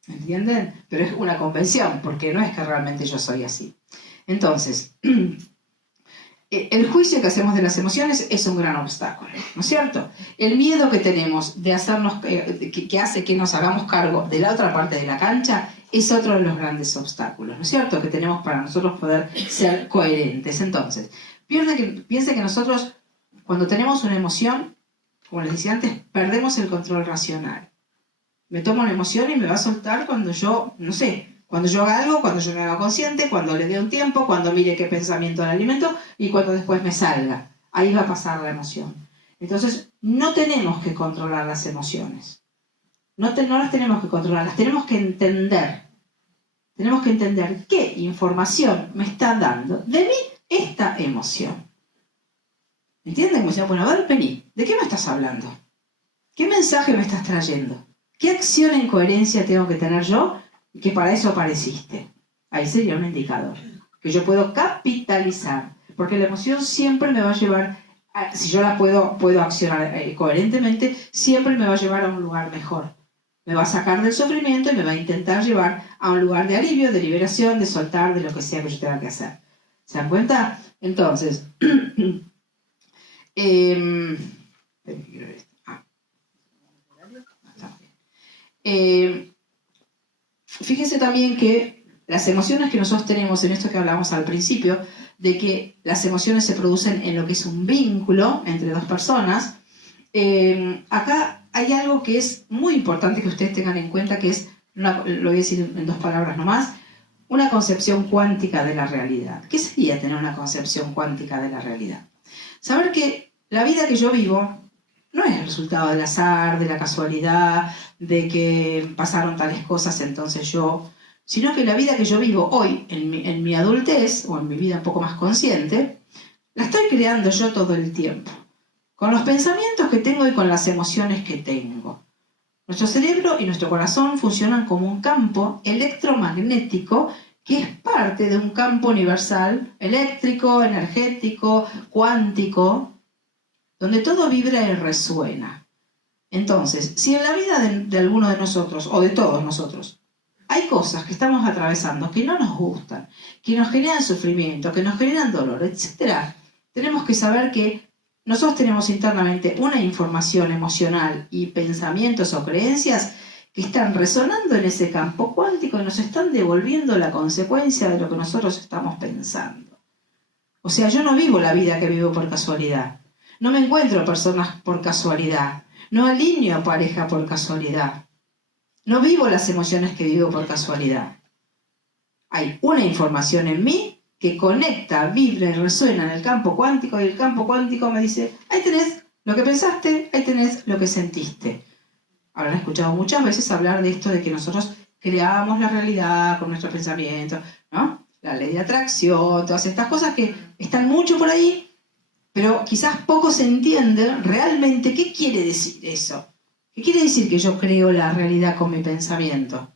¿Entienden? Pero es una convención, porque no es que realmente yo soy así. Entonces, el juicio que hacemos de las emociones es un gran obstáculo, ¿no es cierto? El miedo que tenemos de hacernos, que hace que nos hagamos cargo de la otra parte de la cancha, es otro de los grandes obstáculos, ¿no es cierto?, que tenemos para nosotros poder ser coherentes. Entonces, piense que nosotros, cuando tenemos una emoción, como les decía antes, perdemos el control racional. Me tomo una emoción y me va a soltar cuando yo, no sé, cuando yo haga algo, cuando yo me haga consciente, cuando le dé un tiempo, cuando mire qué pensamiento le alimento y cuando después me salga. Ahí va a pasar la emoción. Entonces, no tenemos que controlar las emociones. No las tenemos que controlar, las tenemos que entender. Tenemos que entender qué información me está dando de mí esta emoción. ¿Entienden? Como decía, bueno, a ver, Penny, ¿de qué me estás hablando? ¿Qué mensaje me estás trayendo? ¿Qué acción en coherencia tengo que tener yo? Que para eso apareciste. Ahí sería un indicador que yo puedo capitalizar, porque la emoción siempre me va a llevar, si yo la puedo accionar coherentemente, siempre me va a llevar a un lugar mejor. Me va a sacar del sufrimiento y me va a intentar llevar a un lugar de alivio, de liberación, de soltar, de lo que sea que yo tenga que hacer. ¿Se dan cuenta? Entonces, fíjense también que las emociones que nosotros tenemos, en esto que hablamos al principio, de que las emociones se producen en lo que es un vínculo entre dos personas, acá hay algo que es muy importante que ustedes tengan en cuenta, que es, lo voy a decir en dos palabras nomás, una concepción cuántica de la realidad. ¿Qué sería tener una concepción cuántica de la realidad? Saber que la vida que yo vivo no es el resultado del azar, de la casualidad, de que pasaron tales cosas, entonces sino que la vida que yo vivo hoy, en mi adultez, o en mi vida un poco más consciente, la estoy creando yo todo el tiempo, con los pensamientos que tengo y con las emociones que tengo. Nuestro cerebro y nuestro corazón funcionan como un campo electromagnético que es parte de un campo universal, eléctrico, energético, cuántico, donde todo vibra y resuena. Entonces, si en la vida de alguno de nosotros, o de todos nosotros, hay cosas que estamos atravesando que no nos gustan, que nos generan sufrimiento, que nos generan dolor, etc., tenemos que saber que nosotros tenemos internamente una información emocional y pensamientos o creencias que están resonando en ese campo cuántico y nos están devolviendo la consecuencia de lo que nosotros estamos pensando. O sea, yo no vivo la vida que vivo por casualidad. No me encuentro personas por casualidad. No alineo pareja por casualidad. No vivo las emociones que vivo por casualidad. Hay una información en mí que conecta, vibra y resuena en el campo cuántico y el campo cuántico me dice, ahí tenés lo que pensaste, ahí tenés lo que sentiste. Habrán escuchado muchas veces hablar de esto de que nosotros creamos la realidad con nuestros pensamientos, ¿no? La ley de atracción, todas estas cosas que están mucho por ahí, pero quizás poco se entiende realmente qué quiere decir eso. ¿Qué quiere decir que yo creo la realidad con mi pensamiento?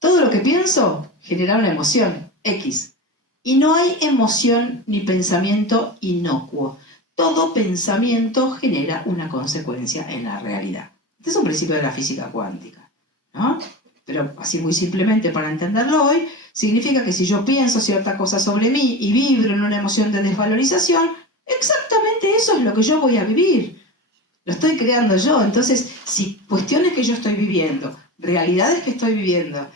Todo lo que pienso genera una emoción, X. Y no hay emoción ni pensamiento inocuo. Todo pensamiento genera una consecuencia en la realidad. Este es un principio de la física cuántica, ¿no? Pero así muy simplemente para entenderlo hoy, significa que si yo pienso cierta cosa sobre mí y vibro en una emoción de desvalorización, exactamente eso es lo que yo voy a vivir. Lo estoy creando yo. Entonces, si cuestiones que yo estoy viviendo, realidades que estoy viviendo,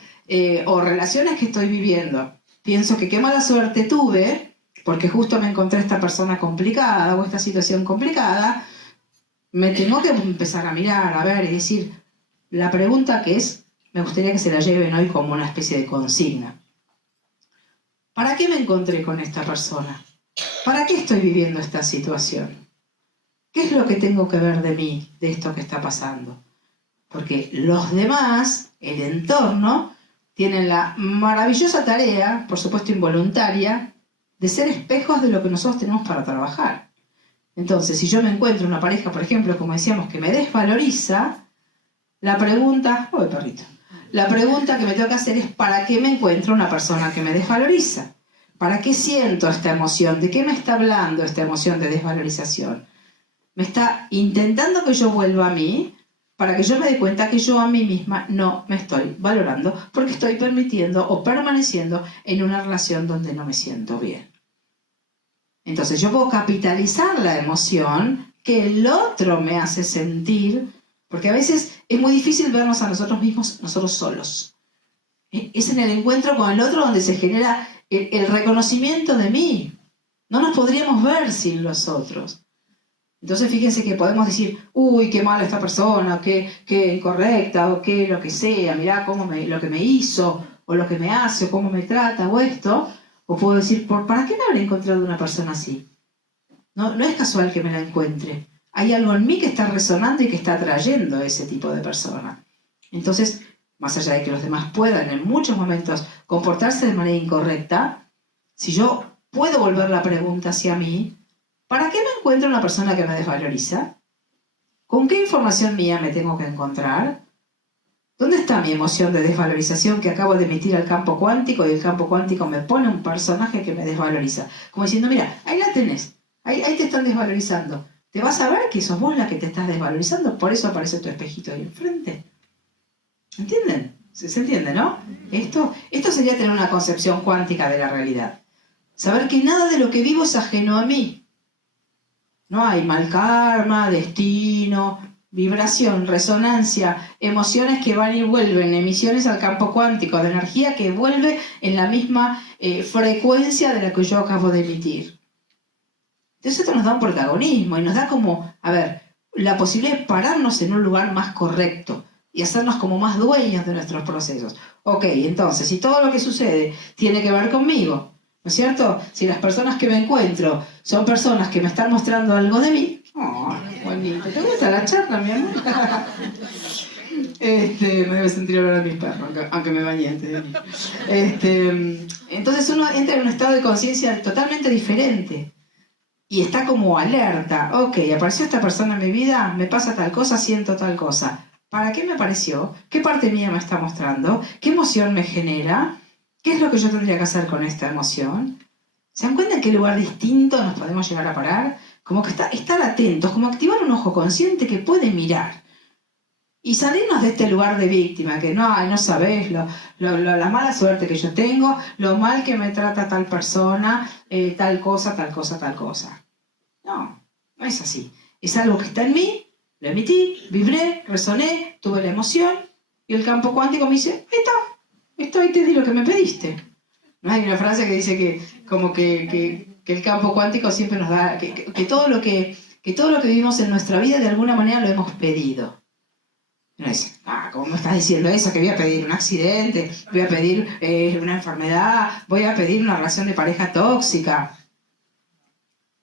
o relaciones que estoy viviendo, pienso que qué mala suerte tuve, porque justo me encontré esta persona complicada o esta situación complicada, me tengo que empezar a mirar, a ver y decir, la pregunta que es, me gustaría que se la lleven hoy como una especie de consigna. ¿Para qué me encontré con esta persona? ¿Para qué estoy viviendo esta situación? ¿Qué es lo que tengo que ver de mí, de esto que está pasando? Porque los demás, el entorno, tienen la maravillosa tarea, por supuesto involuntaria, de ser espejos de lo que nosotros tenemos para trabajar. Entonces, si yo me encuentro una pareja, por ejemplo, como decíamos, que me desvaloriza, la pregunta que me tengo que hacer es ¿para qué me encuentro una persona que me desvaloriza? ¿Para qué siento esta emoción? ¿De qué me está hablando esta emoción de desvalorización? Me está intentando que yo vuelva a mí, para que yo me dé cuenta que yo a mí misma no me estoy valorando porque estoy permitiendo o permaneciendo en una relación donde no me siento bien. Entonces yo puedo capitalizar la emoción que el otro me hace sentir, porque a veces es muy difícil vernos a nosotros mismos, nosotros solos. Es en el encuentro con el otro donde se genera el reconocimiento de mí. No nos podríamos ver sin los otros. Entonces fíjense que podemos decir, uy, qué mala esta persona, qué incorrecta, o qué lo que sea, mirá lo que me hizo, o lo que me hace, o cómo me trata, o esto. O puedo decir, ¿para qué me habré encontrado una persona así? No es casual que me la encuentre. Hay algo en mí que está resonando y que está atrayendo a ese tipo de persona. Entonces, más allá de que los demás puedan en muchos momentos comportarse de manera incorrecta, si yo puedo volver la pregunta hacia mí, ¿para qué me encuentro una persona que me desvaloriza? ¿Con qué información mía me tengo que encontrar? ¿Dónde está mi emoción de desvalorización que acabo de emitir al campo cuántico y el campo cuántico me pone un personaje que me desvaloriza? Como diciendo, mira, ahí la tenés, ahí te están desvalorizando. ¿Te vas a ver que sos vos la que te estás desvalorizando? Por eso aparece tu espejito ahí enfrente. ¿Entienden? ¿Se entiende, no? Esto sería tener una concepción cuántica de la realidad. Saber que nada de lo que vivo es ajeno a mí. No hay mal karma, destino, vibración, resonancia, emociones que van y vuelven, emisiones al campo cuántico de energía que vuelve en la misma frecuencia de la que yo acabo de emitir. Entonces esto nos da un protagonismo y nos da como, la posibilidad de pararnos en un lugar más correcto y hacernos como más dueños de nuestros procesos. Ok, entonces, si todo lo que sucede tiene que ver conmigo, ¿no es cierto? Si las personas que me encuentro son personas que me están mostrando algo de mí, ¡oh, bonito! ¿Te gusta la charla, mi amor? Me debe sentir hablar de mis perros, aunque me bañé antes de venir. Entonces uno entra en un estado de conciencia totalmente diferente y está como alerta. Ok, apareció esta persona en mi vida, me pasa tal cosa, siento tal cosa. ¿Para qué me apareció? ¿Qué parte mía me está mostrando? ¿Qué emoción me genera? ¿Qué es lo que yo tendría que hacer con esta emoción? ¿Se dan cuenta en qué lugar distinto nos podemos llegar a parar? Como que estar atentos, como activar un ojo consciente que puede mirar. Y salirnos de este lugar de víctima, que no sabés la mala suerte que yo tengo, lo mal que me trata tal persona, tal cosa. No. No es así. Es algo que está en mí, lo emití, vibré, resoné, tuve la emoción, y el campo cuántico me dice, ahí está, ahí te di lo que me pediste. ¿No? Hay una frase que dice que como que el campo cuántico siempre nos da, que todo lo que vivimos en nuestra vida de alguna manera lo hemos pedido. Uno dice, ¿cómo me estás diciendo eso? Que voy a pedir un accidente, voy a pedir una enfermedad, voy a pedir una relación de pareja tóxica.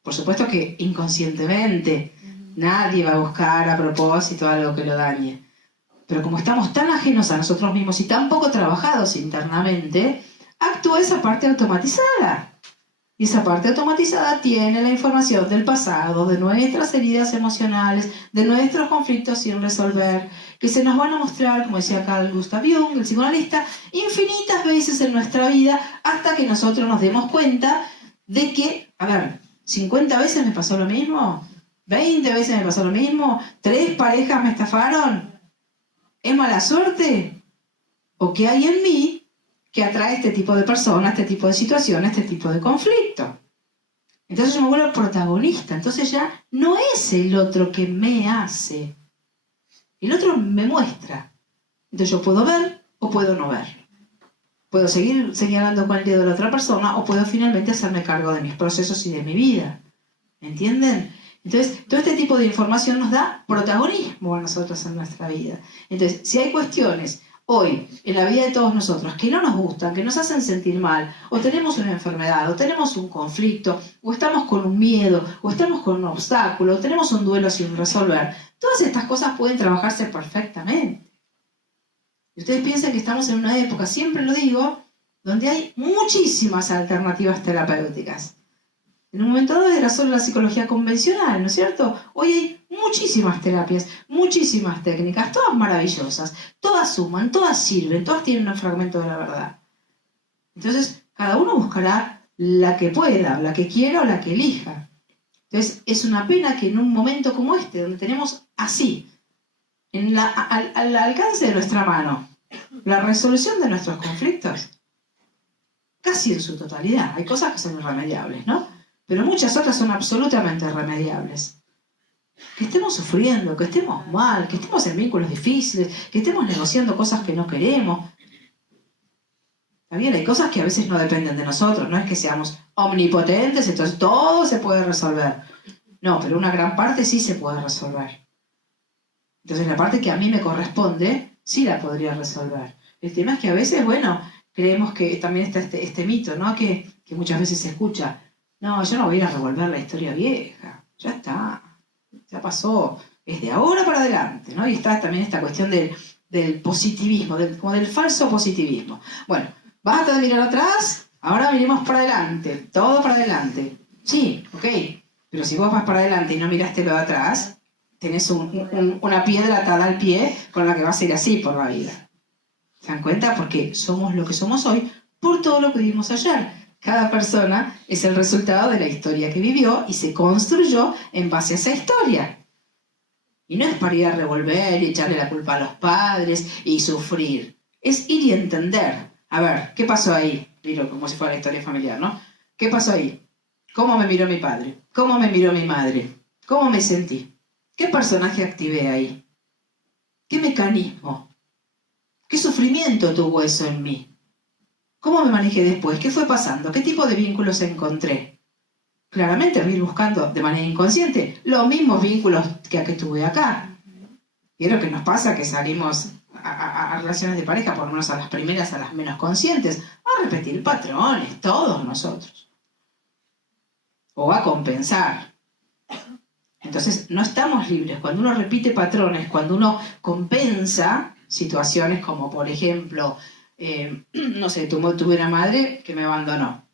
Por supuesto que inconscientemente nadie va a buscar a propósito algo que lo dañe. Pero como estamos tan ajenos a nosotros mismos y tan poco trabajados internamente, actúa esa parte automatizada. Y esa parte automatizada tiene la información del pasado, de nuestras heridas emocionales, de nuestros conflictos sin resolver, que se nos van a mostrar, como decía Carl Gustav Jung, el psicoanalista, infinitas veces en nuestra vida hasta que nosotros nos demos cuenta de que, 50 veces me pasó lo mismo, 20 veces me pasó lo mismo, 3 parejas me estafaron. ¿Es mala suerte? ¿O qué hay en mí que atrae este tipo de personas, este tipo de situaciones, este tipo de conflicto? Entonces yo me vuelvo protagonista. Entonces ya no es el otro que me hace. El otro me muestra. Entonces yo puedo ver o puedo no ver. Puedo seguir señalando con el dedo de la otra persona o puedo finalmente hacerme cargo de mis procesos y de mi vida. ¿Me entienden? Entonces, todo este tipo de información nos da protagonismo a nosotros en nuestra vida. Entonces, si hay cuestiones hoy en la vida de todos nosotros que no nos gustan, que nos hacen sentir mal, o tenemos una enfermedad, o tenemos un conflicto, o estamos con un miedo, o estamos con un obstáculo, o tenemos un duelo sin resolver, todas estas cosas pueden trabajarse perfectamente. Y ustedes piensan que estamos en una época, siempre lo digo, donde hay muchísimas alternativas terapéuticas. En un momento dado era solo la psicología convencional, ¿no es cierto? Hoy hay muchísimas terapias, muchísimas técnicas, todas maravillosas, todas suman, todas sirven, todas tienen un fragmento de la verdad. Entonces, cada uno buscará la que pueda, la que quiera o la que elija. Entonces, es una pena que en un momento como este, donde tenemos así, al alcance de nuestra mano, la resolución de nuestros conflictos, casi en su totalidad, hay cosas que son irremediables, ¿no? Pero muchas otras son absolutamente irremediables. Que estemos sufriendo, que estemos mal, que estemos en vínculos difíciles, que estemos negociando cosas que no queremos. Está bien, hay cosas que a veces no dependen de nosotros, no es que seamos omnipotentes, entonces todo se puede resolver. No, pero una gran parte sí se puede resolver. Entonces la parte que a mí me corresponde, sí la podría resolver. El tema es que a veces, creemos que también está este mito, ¿no? Que muchas veces se escucha. No, yo no voy a ir a revolver la historia vieja. Ya está. Ya pasó. Es de ahora para adelante, ¿no? Y está también esta cuestión del positivismo, como del falso positivismo. Bueno, basta de mirar atrás, ahora miremos para adelante. Todo para adelante. Sí, ok. Pero si vos vas para adelante y no miraste lo de atrás, tenés una piedra atada al pie con la que vas a ir así por la vida. ¿Se dan cuenta? Porque somos lo que somos hoy por todo lo que vivimos ayer. Cada persona es el resultado de la historia que vivió y se construyó en base a esa historia. Y no es para ir a revolver y echarle la culpa a los padres y sufrir. Es ir y entender. A ver, ¿qué pasó ahí? Miro como si fuera la historia familiar, ¿no? ¿Qué pasó ahí? ¿Cómo me miró mi padre? ¿Cómo me miró mi madre? ¿Cómo me sentí? ¿Qué personaje activé ahí? ¿Qué mecanismo? ¿Qué sufrimiento tuvo eso en mí? ¿Cómo me manejé después? ¿Qué fue pasando? ¿Qué tipo de vínculos encontré? Claramente voy a ir buscando de manera inconsciente los mismos vínculos que tuve acá. Y es lo que nos pasa, que salimos a relaciones de pareja, por lo menos a las primeras, a las menos conscientes, a repetir patrones, todos nosotros. O a compensar. Entonces, no estamos libres. Cuando uno repite patrones, cuando uno compensa situaciones como, por ejemplo, tuve una madre que me abandonó.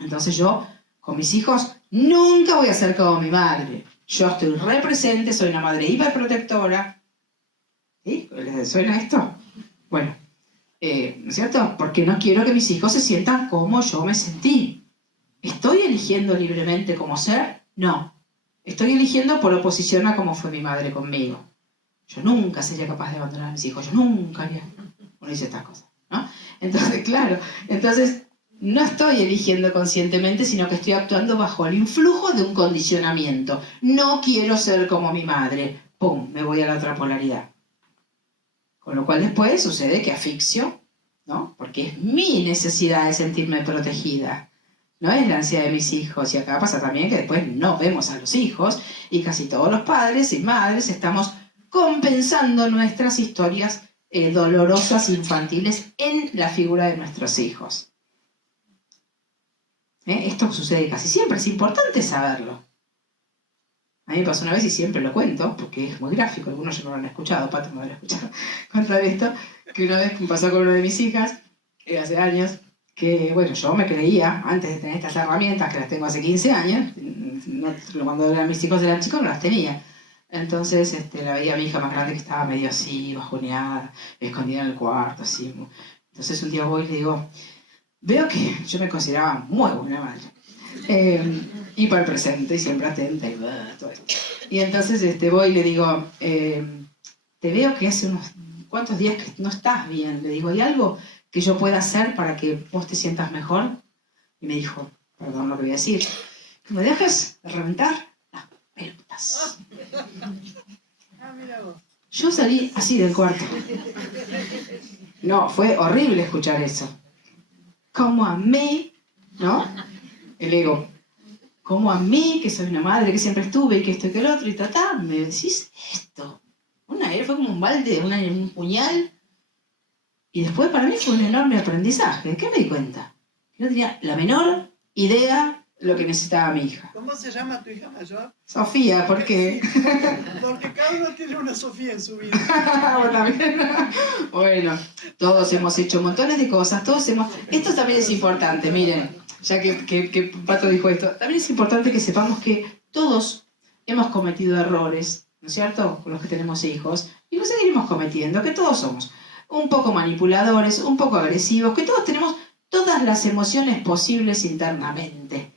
Entonces yo, con mis hijos, nunca voy a ser como mi madre. Yo estoy represente, soy una madre hiperprotectora. ¿Sí? ¿Les suena esto? Bueno, ¿no es cierto? Porque no quiero que mis hijos se sientan como yo me sentí. ¿Estoy eligiendo libremente como ser? No. Estoy eligiendo por oposición a cómo fue mi madre conmigo. Yo nunca sería capaz de abandonar a mis hijos. Yo nunca haría. Uno dice estas cosas, ¿no? Entonces, claro. Entonces, no estoy eligiendo conscientemente, sino que estoy actuando bajo el influjo de un condicionamiento. No quiero ser como mi madre. ¡Pum! Me voy a la otra polaridad. Con lo cual después sucede que asfixio, ¿no? Porque es mi necesidad de sentirme protegida. No es la ansiedad de mis hijos. Y acá pasa también que después no vemos a los hijos y casi todos los padres y madres estamos compensando nuestras historias dolorosas infantiles en la figura de nuestros hijos. Esto sucede casi siempre, es importante saberlo. A mí me pasó una vez y siempre lo cuento, porque es muy gráfico, algunos ya no lo han escuchado, Pato me lo escuchado contar esto, que una vez me pasó con una de mis hijas, hace años, que bueno, yo me creía, antes de tener estas herramientas, que las tengo hace 15 años, cuando mis hijos eran chicos no las tenía. Entonces la veía a mi hija más grande que estaba medio así, bajoneada, escondida en el cuarto, así. Entonces un día voy y le digo, veo que yo me consideraba muy buena madre. Y para el presente, y siempre atenta, y todo esto. Y entonces voy y le digo, te veo que hace unos cuantos días que no estás bien. Le digo, ¿hay algo que yo pueda hacer para que vos te sientas mejor? Y me dijo, perdón lo que voy a decir, que me dejes de reventar las pelotas. Yo salí así del cuarto. No, fue horrible escuchar eso. Como a mí, ¿no? El ego. Como a mí, que soy una madre que siempre estuve y que esto y que el otro, y me decís esto. Fue como un balde, un puñal. Y después para mí fue un enorme aprendizaje. ¿De qué me di cuenta? Que no tenía la menor idea de lo que necesitaba mi hija. ¿Cómo se llama tu hija mayor? Sofía, ¿por qué? Porque cada uno tiene una Sofía en su vida. Bueno, todos hemos hecho montones de cosas, Esto también es importante, miren, ya que Pato dijo esto, también es importante que sepamos que todos hemos cometido errores, ¿no es cierto?, con los que tenemos hijos, y lo seguiremos cometiendo, que todos somos un poco manipuladores, un poco agresivos, que todos tenemos todas las emociones posibles internamente.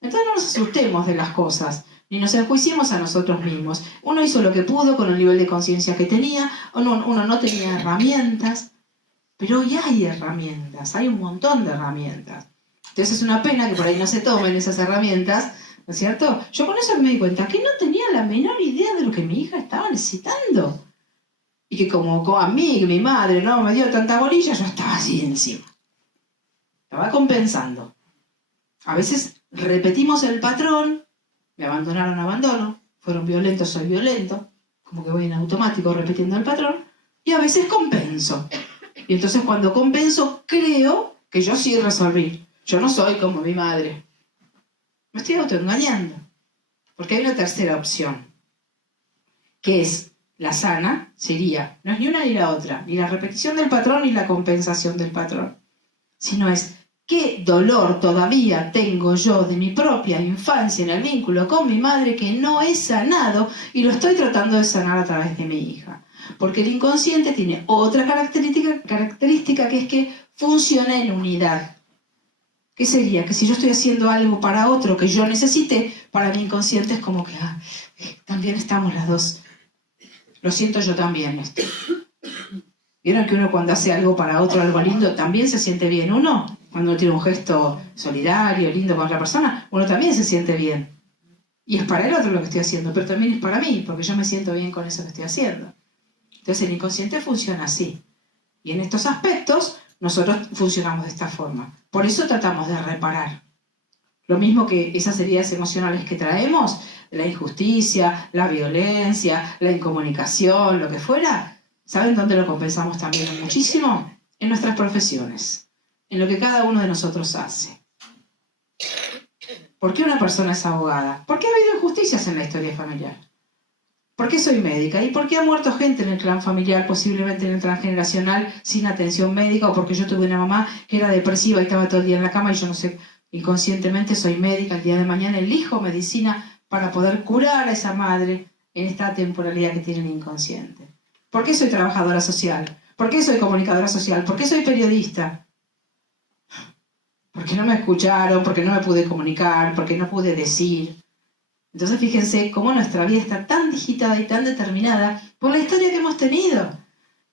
Entonces no nos asustemos de las cosas, ni nos enjuiciemos a nosotros mismos. Uno hizo lo que pudo con el nivel de conciencia que tenía, uno no tenía herramientas, pero hoy hay herramientas, hay un montón de herramientas. Entonces es una pena que por ahí no se tomen esas herramientas, ¿no es cierto? Yo con eso me di cuenta que no tenía la menor idea de lo que mi hija estaba necesitando. Y que como a mí, que mi madre no me dio tanta bolilla, yo estaba así encima. Estaba compensando. A veces repetimos el patrón, me abandonaron, abandono, fueron violentos, soy violento, como que voy en automático repitiendo el patrón, y a veces compenso. Y entonces cuando compenso, creo que yo sí resolví. Yo no soy como mi madre. Me estoy autoengañando. Porque hay una tercera opción, que es la sana, sería, no es ni una ni la otra, ni la repetición del patrón ni la compensación del patrón, sino es qué dolor todavía tengo yo de mi propia infancia en el vínculo con mi madre que no he sanado y lo estoy tratando de sanar a través de mi hija. Porque el inconsciente tiene otra característica que es que funciona en unidad. ¿Qué sería? Que si yo estoy haciendo algo para otro que yo necesite, para mi inconsciente es como que también estamos las dos. Lo siento yo también esto. ¿Vieron que uno cuando hace algo para otro, algo lindo, también se siente bien? Uno, cuando tiene un gesto solidario, lindo con otra persona, uno también se siente bien. Y es para el otro lo que estoy haciendo, pero también es para mí, porque yo me siento bien con eso que estoy haciendo. Entonces el inconsciente funciona así. Y en estos aspectos, nosotros funcionamos de esta forma. Por eso tratamos de reparar. Lo mismo que esas heridas emocionales que traemos, la injusticia, la violencia, la incomunicación, lo que fuera, ¿saben dónde lo compensamos también muchísimo? En nuestras profesiones, en lo que cada uno de nosotros hace. ¿Por qué una persona es abogada? ¿Por qué ha habido injusticias en la historia familiar? ¿Por qué soy médica? ¿Y por qué ha muerto gente en el clan familiar, posiblemente en el transgeneracional, sin atención médica? ¿O porque yo tuve una mamá que era depresiva y estaba todo el día en la cama y yo no sé, inconscientemente soy médica, el día de mañana elijo medicina para poder curar a esa madre en esta temporalidad que tiene el inconsciente? ¿Por qué soy trabajadora social? ¿Por qué soy comunicadora social? ¿Por qué soy periodista? Porque no me escucharon, porque no me pude comunicar, porque no pude decir. Entonces fíjense cómo nuestra vida está tan digitada y tan determinada por la historia que hemos tenido.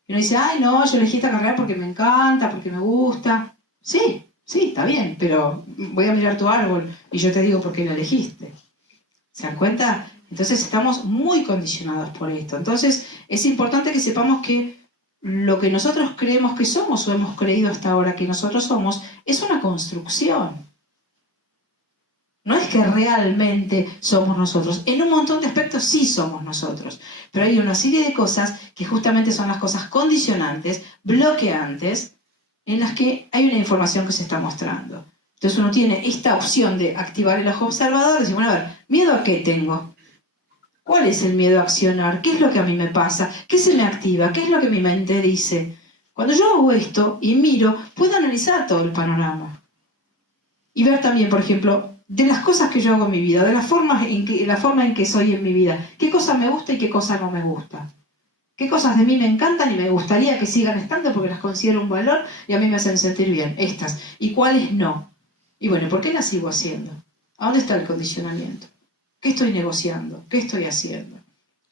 Y uno dice, ay no, yo elegí esta carrera porque me encanta, porque me gusta. Sí, Sí, está bien, pero voy a mirar tu árbol y yo te digo por qué lo elegiste. ¿Se dan cuenta? Entonces estamos muy condicionados por esto. Entonces es importante que sepamos que lo que nosotros creemos que somos o hemos creído hasta ahora que nosotros somos es una construcción. No es que realmente somos nosotros. En un montón de aspectos sí somos nosotros. Pero hay una serie de cosas que justamente son las cosas condicionantes, bloqueantes, en las que hay una información que se está mostrando. Entonces uno tiene esta opción de activar el ojo observador y decir, bueno, a ver, ¿miedo a qué tengo? ¿Cuál es el miedo a accionar? ¿Qué es lo que a mí me pasa? ¿Qué se me activa? ¿Qué es lo que mi mente dice? Cuando yo hago esto y miro, puedo analizar todo el panorama. Y ver también, por ejemplo, de las cosas que yo hago en mi vida, de la forma en que soy en mi vida, qué cosa me gusta y qué cosa no me gusta. Qué cosas de mí me encantan y me gustaría que sigan estando porque las considero un valor y a mí me hacen sentir bien, estas. Y cuáles no. Y bueno, ¿por qué las sigo haciendo? ¿A dónde está el condicionamiento? ¿Qué estoy negociando? ¿Qué estoy haciendo?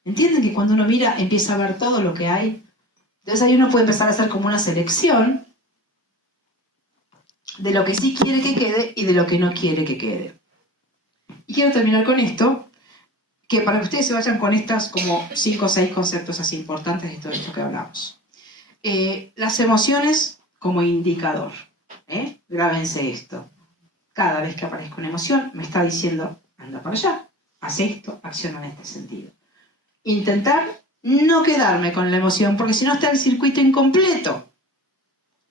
¿Entienden que cuando uno mira empieza a ver todo lo que hay? Entonces ahí uno puede empezar a hacer como una selección de lo que sí quiere que quede y de lo que no quiere que quede. Y quiero terminar con esto, que para que ustedes se vayan con estas como 5 o 6 conceptos así importantes de todo esto que hablamos. Las emociones como indicador. Grábense esto. Cada vez que aparezca una emoción me está diciendo, anda para allá, haz esto, acciona en este sentido. Intentar no quedarme con la emoción, porque si no está el circuito incompleto.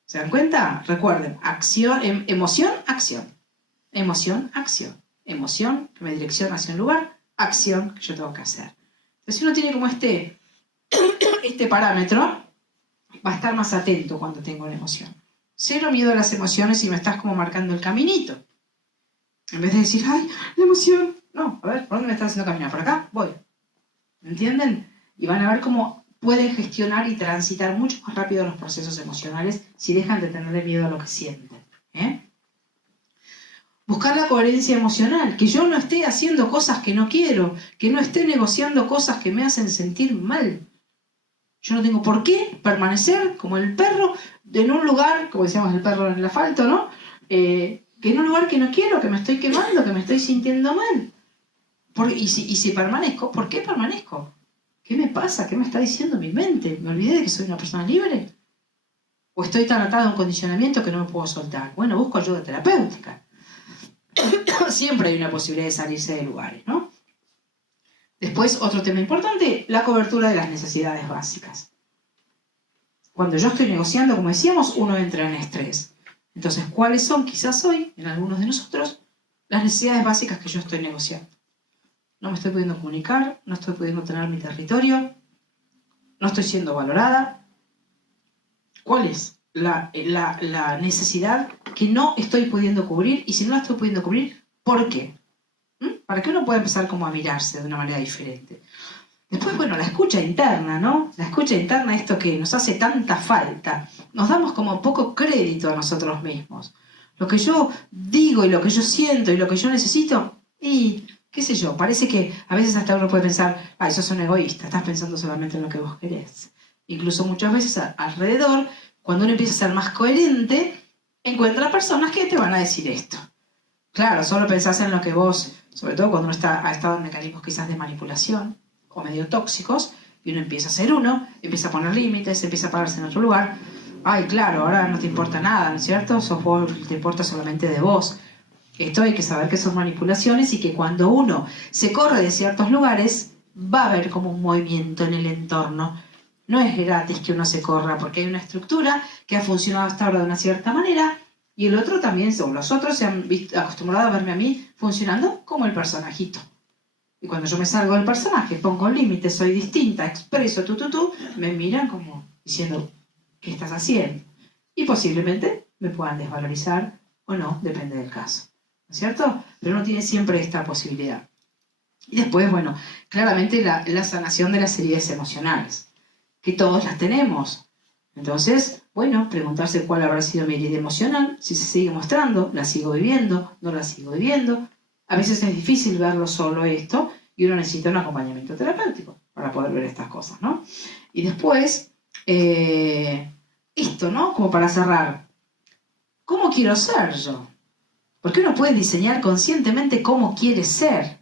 ¿Se dan cuenta? Recuerden, acción, emoción, acción. Emoción, acción. Emoción que me direcciona hacia un lugar, acción que yo tengo que hacer. Entonces si uno tiene como este parámetro, va a estar más atento cuando tengo la emoción. Cero miedo a las emociones y me estás como marcando el caminito. En vez de decir, ¡ay, la emoción! No, a ver, ¿por dónde me estás haciendo caminar? ¿Por acá? Voy. ¿Me entienden? Y van a ver cómo pueden gestionar y transitar mucho más rápido los procesos emocionales si dejan de tenerle miedo a lo que sienten. Buscar la coherencia emocional, que yo no esté haciendo cosas que no quiero, que no esté negociando cosas que me hacen sentir mal. Yo no tengo por qué permanecer como el perro en un lugar, como decíamos el perro en el asfalto, ¿no? Que en un lugar que no quiero, que me estoy quemando, que me estoy sintiendo mal. Y si permanezco, ¿por qué permanezco? ¿Qué me pasa? ¿Qué me está diciendo mi mente? ¿Me olvidé de que soy una persona libre? ¿O estoy tan atada a un condicionamiento que no me puedo soltar? Bueno, busco ayuda terapéutica. Siempre hay una posibilidad de salirse de lugares, ¿no? Después, otro tema importante, la cobertura de las necesidades básicas. Cuando yo estoy negociando, como decíamos, uno entra en estrés. Entonces, ¿cuáles son, quizás hoy, en algunos de nosotros, las necesidades básicas que yo estoy negociando? No me estoy pudiendo comunicar, no estoy pudiendo tener mi territorio, no estoy siendo valorada. ¿Cuál es la necesidad que no estoy pudiendo cubrir? Y si no la estoy pudiendo cubrir, ¿por qué? Para que uno pueda empezar como a mirarse de una manera diferente. Después, bueno, la escucha interna, ¿no? La escucha interna, esto que nos hace tanta falta. Nos damos como poco crédito a nosotros mismos. Lo que yo digo y lo que yo siento y lo que yo necesito, y qué sé yo, parece que a veces hasta uno puede pensar, ay, sos un egoísta, estás pensando solamente en lo que vos querés. Incluso muchas veces alrededor, cuando uno empieza a ser más coherente, encuentra personas que te van a decir esto. Claro, solo pensás en lo que vos, sobre todo cuando uno ha estado en mecanismos quizás de manipulación o medio tóxicos, y uno empieza a ser uno, empieza a poner límites, empieza a pararse en otro lugar. Ay, claro, ahora no te importa nada, ¿no es cierto? Sos vos, te importa solamente de vos. Esto hay que saber que son manipulaciones y que cuando uno se corre de ciertos lugares, va a haber como un movimiento en el entorno. No es gratis que uno se corra, porque hay una estructura que ha funcionado hasta ahora de una cierta manera, y el otro también, o los otros se han acostumbrado a verme a mí funcionando como el personajito. Y cuando yo me salgo del personaje, pongo límites, soy distinta, expreso, me miran como diciendo, ¿qué estás haciendo? Y posiblemente me puedan desvalorizar o no, depende del caso. ¿No es cierto? Pero uno tiene siempre esta posibilidad. Y después, bueno, claramente la sanación de las heridas emocionales, que todos las tenemos. Entonces, bueno, preguntarse cuál habrá sido mi herida emocional, si se sigue mostrando, la sigo viviendo, no la sigo viviendo. A veces es difícil verlo solo esto y uno necesita un acompañamiento terapéutico para poder ver estas cosas, ¿no? Y después, esto, ¿no? Como para cerrar. ¿cómo quiero ser yo? Porque uno puede diseñar conscientemente cómo quiere ser.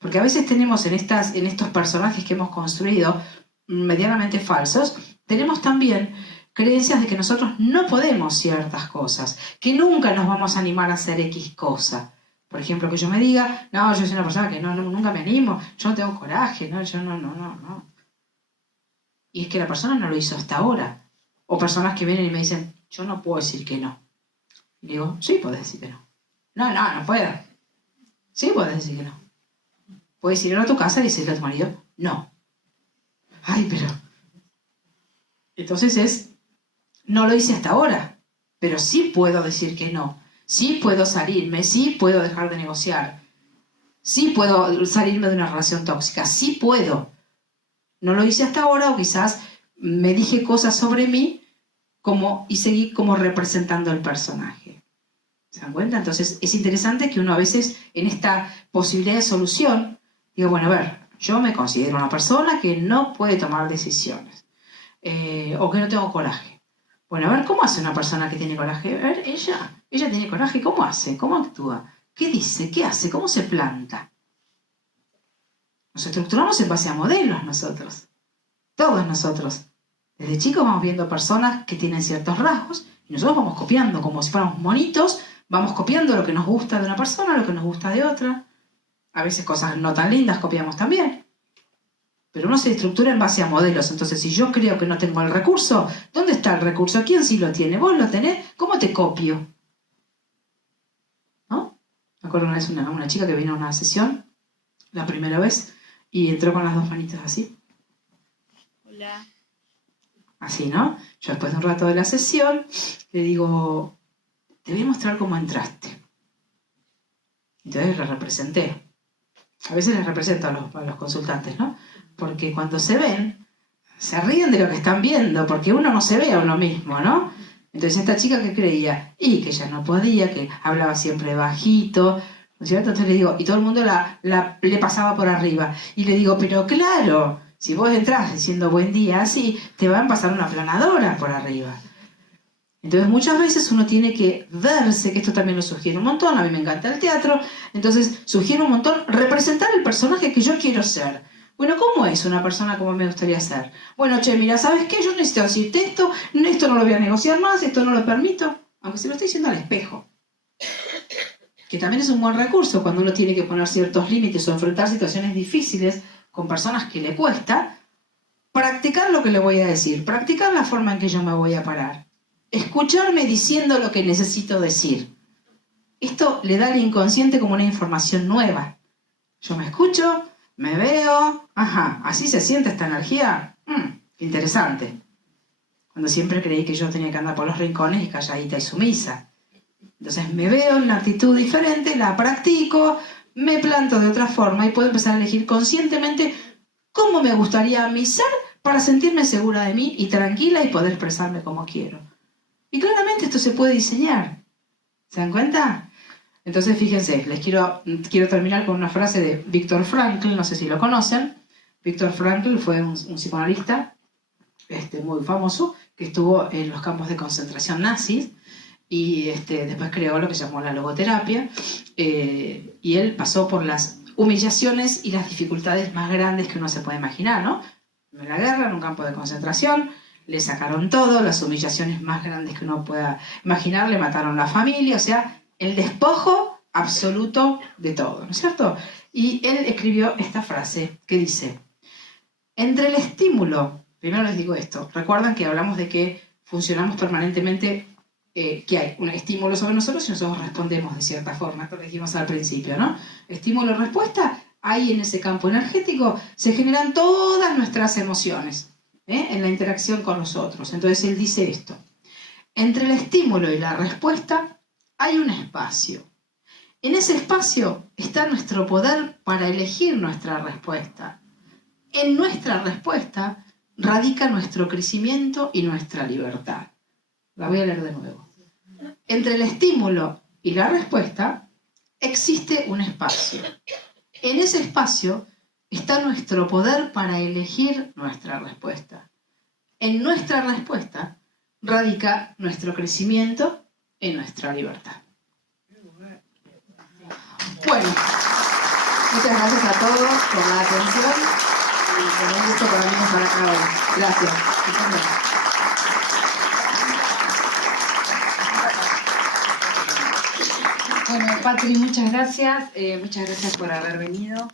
Porque a veces tenemos en estos personajes que hemos construido, medianamente falsos, tenemos también creencias de que nosotros no podemos ciertas cosas, que nunca nos vamos a animar a hacer X cosa. Por ejemplo, que yo me diga, no, yo soy una persona que nunca me animo, yo no tengo coraje, no, yo no. Y es que la persona no lo hizo hasta ahora. O personas que vienen y me dicen, yo no puedo decir que no. Y digo, sí, podés decir que no. No puedo. Sí, podés decir que no. Puedes ir a tu casa y decirle a tu marido, no. Ay, pero... Entonces no lo hice hasta ahora, pero sí puedo decir que no. Sí puedo salirme, sí puedo dejar de negociar. Sí puedo salirme de una relación tóxica, sí puedo. No lo hice hasta ahora, o quizás me dije cosas sobre mí y seguí como representando el personaje. ¿Se dan cuenta? Entonces es interesante que uno a veces en esta posibilidad de solución diga, bueno, a ver, yo me considero una persona que no puede tomar decisiones o que no tengo coraje. Bueno, a ver, ¿cómo hace una persona que tiene coraje? A ver, ella tiene coraje, ¿cómo hace? ¿Cómo actúa? ¿Qué dice? ¿Qué hace? ¿Cómo se planta? Nos estructuramos en base a modelos nosotros. Todos nosotros. Desde chicos vamos viendo personas que tienen ciertos rasgos y nosotros vamos copiando, como si fuéramos monitos, vamos copiando lo que nos gusta de una persona, lo que nos gusta de otra. A veces cosas no tan lindas copiamos también. Pero uno se estructura en base a modelos. Entonces, si yo creo que no tengo el recurso, ¿dónde está el recurso? ¿Quién sí lo tiene? ¿Vos lo tenés? ¿Cómo te copio? ¿No? Me acuerdo una vez una chica que vino a una sesión, la primera vez, y entró con las dos manitas así. Hola. Así, ¿no? Yo después de un rato de la sesión, le digo, te voy a mostrar cómo entraste. Entonces la representé. A veces les represento a los consultantes, ¿no? Porque cuando se ven, se ríen de lo que están viendo, porque uno no se ve a uno mismo, ¿no? Entonces esta chica que creía, y que ella no podía, que hablaba siempre bajito, ¿no es cierto? Entonces le digo, y todo el mundo le pasaba por arriba. Y le digo, pero claro, si vos entrás diciendo buen día así, te van a pasar una aplanadora por arriba. Entonces muchas veces uno tiene que verse, que esto también lo sugiere un montón, a mí me encanta el teatro, entonces sugiere un montón representar el personaje que yo quiero ser. Bueno, ¿cómo es una persona como me gustaría ser? Bueno, che, mira, ¿sabes qué? Yo necesito decirte esto no lo voy a negociar más, esto no lo permito, aunque se lo estoy diciendo al espejo. Que también es un buen recurso cuando uno tiene que poner ciertos límites o enfrentar situaciones difíciles con personas que le cuesta, practicar lo que le voy a decir, practicar la forma en que yo me voy a parar. Escucharme diciendo lo que necesito decir. Esto le da al inconsciente como una información nueva. Yo me escucho, me veo, así se siente esta energía. Interesante. Cuando siempre creí que yo tenía que andar por los rincones y calladita y sumisa. Entonces me veo en una actitud diferente, la practico, me planto de otra forma y puedo empezar a elegir conscientemente cómo me gustaría a mí ser para sentirme segura de mí y tranquila y poder expresarme como quiero. Y claramente esto se puede diseñar. ¿Se dan cuenta? Entonces, fíjense, les quiero terminar con una frase de Viktor Frankl, no sé si lo conocen. Viktor Frankl fue un psicoanalista muy famoso que estuvo en los campos de concentración nazis y después creó lo que se llamó la logoterapia. Y él pasó por las humillaciones y las dificultades más grandes que uno se puede imaginar, ¿no? En la guerra, en un campo de concentración, le sacaron todo, las humillaciones más grandes que uno pueda imaginar, le mataron la familia, o sea, el despojo absoluto de todo, ¿no es cierto? Y él escribió esta frase que dice, entre el estímulo, primero les digo esto, recuerdan que hablamos de que funcionamos permanentemente, que hay un estímulo sobre nosotros y nosotros respondemos de cierta forma, esto lo dijimos al principio, ¿no? Estímulo-respuesta, ahí en ese campo energético se generan todas nuestras emociones. En la interacción con los otros. Entonces él dice esto. Entre el estímulo y la respuesta hay un espacio. En ese espacio está nuestro poder para elegir nuestra respuesta. En nuestra respuesta radica nuestro crecimiento y nuestra libertad. La voy a leer de nuevo. Entre el estímulo y la respuesta existe un espacio. En ese espacio está nuestro poder para elegir nuestra respuesta. En nuestra respuesta radica nuestro crecimiento en nuestra libertad. Bueno, muchas gracias a todos por la atención y con un gusto para mí estar acá hoy. Gracias. Muchas gracias. Bueno, Patri, muchas gracias por haber venido.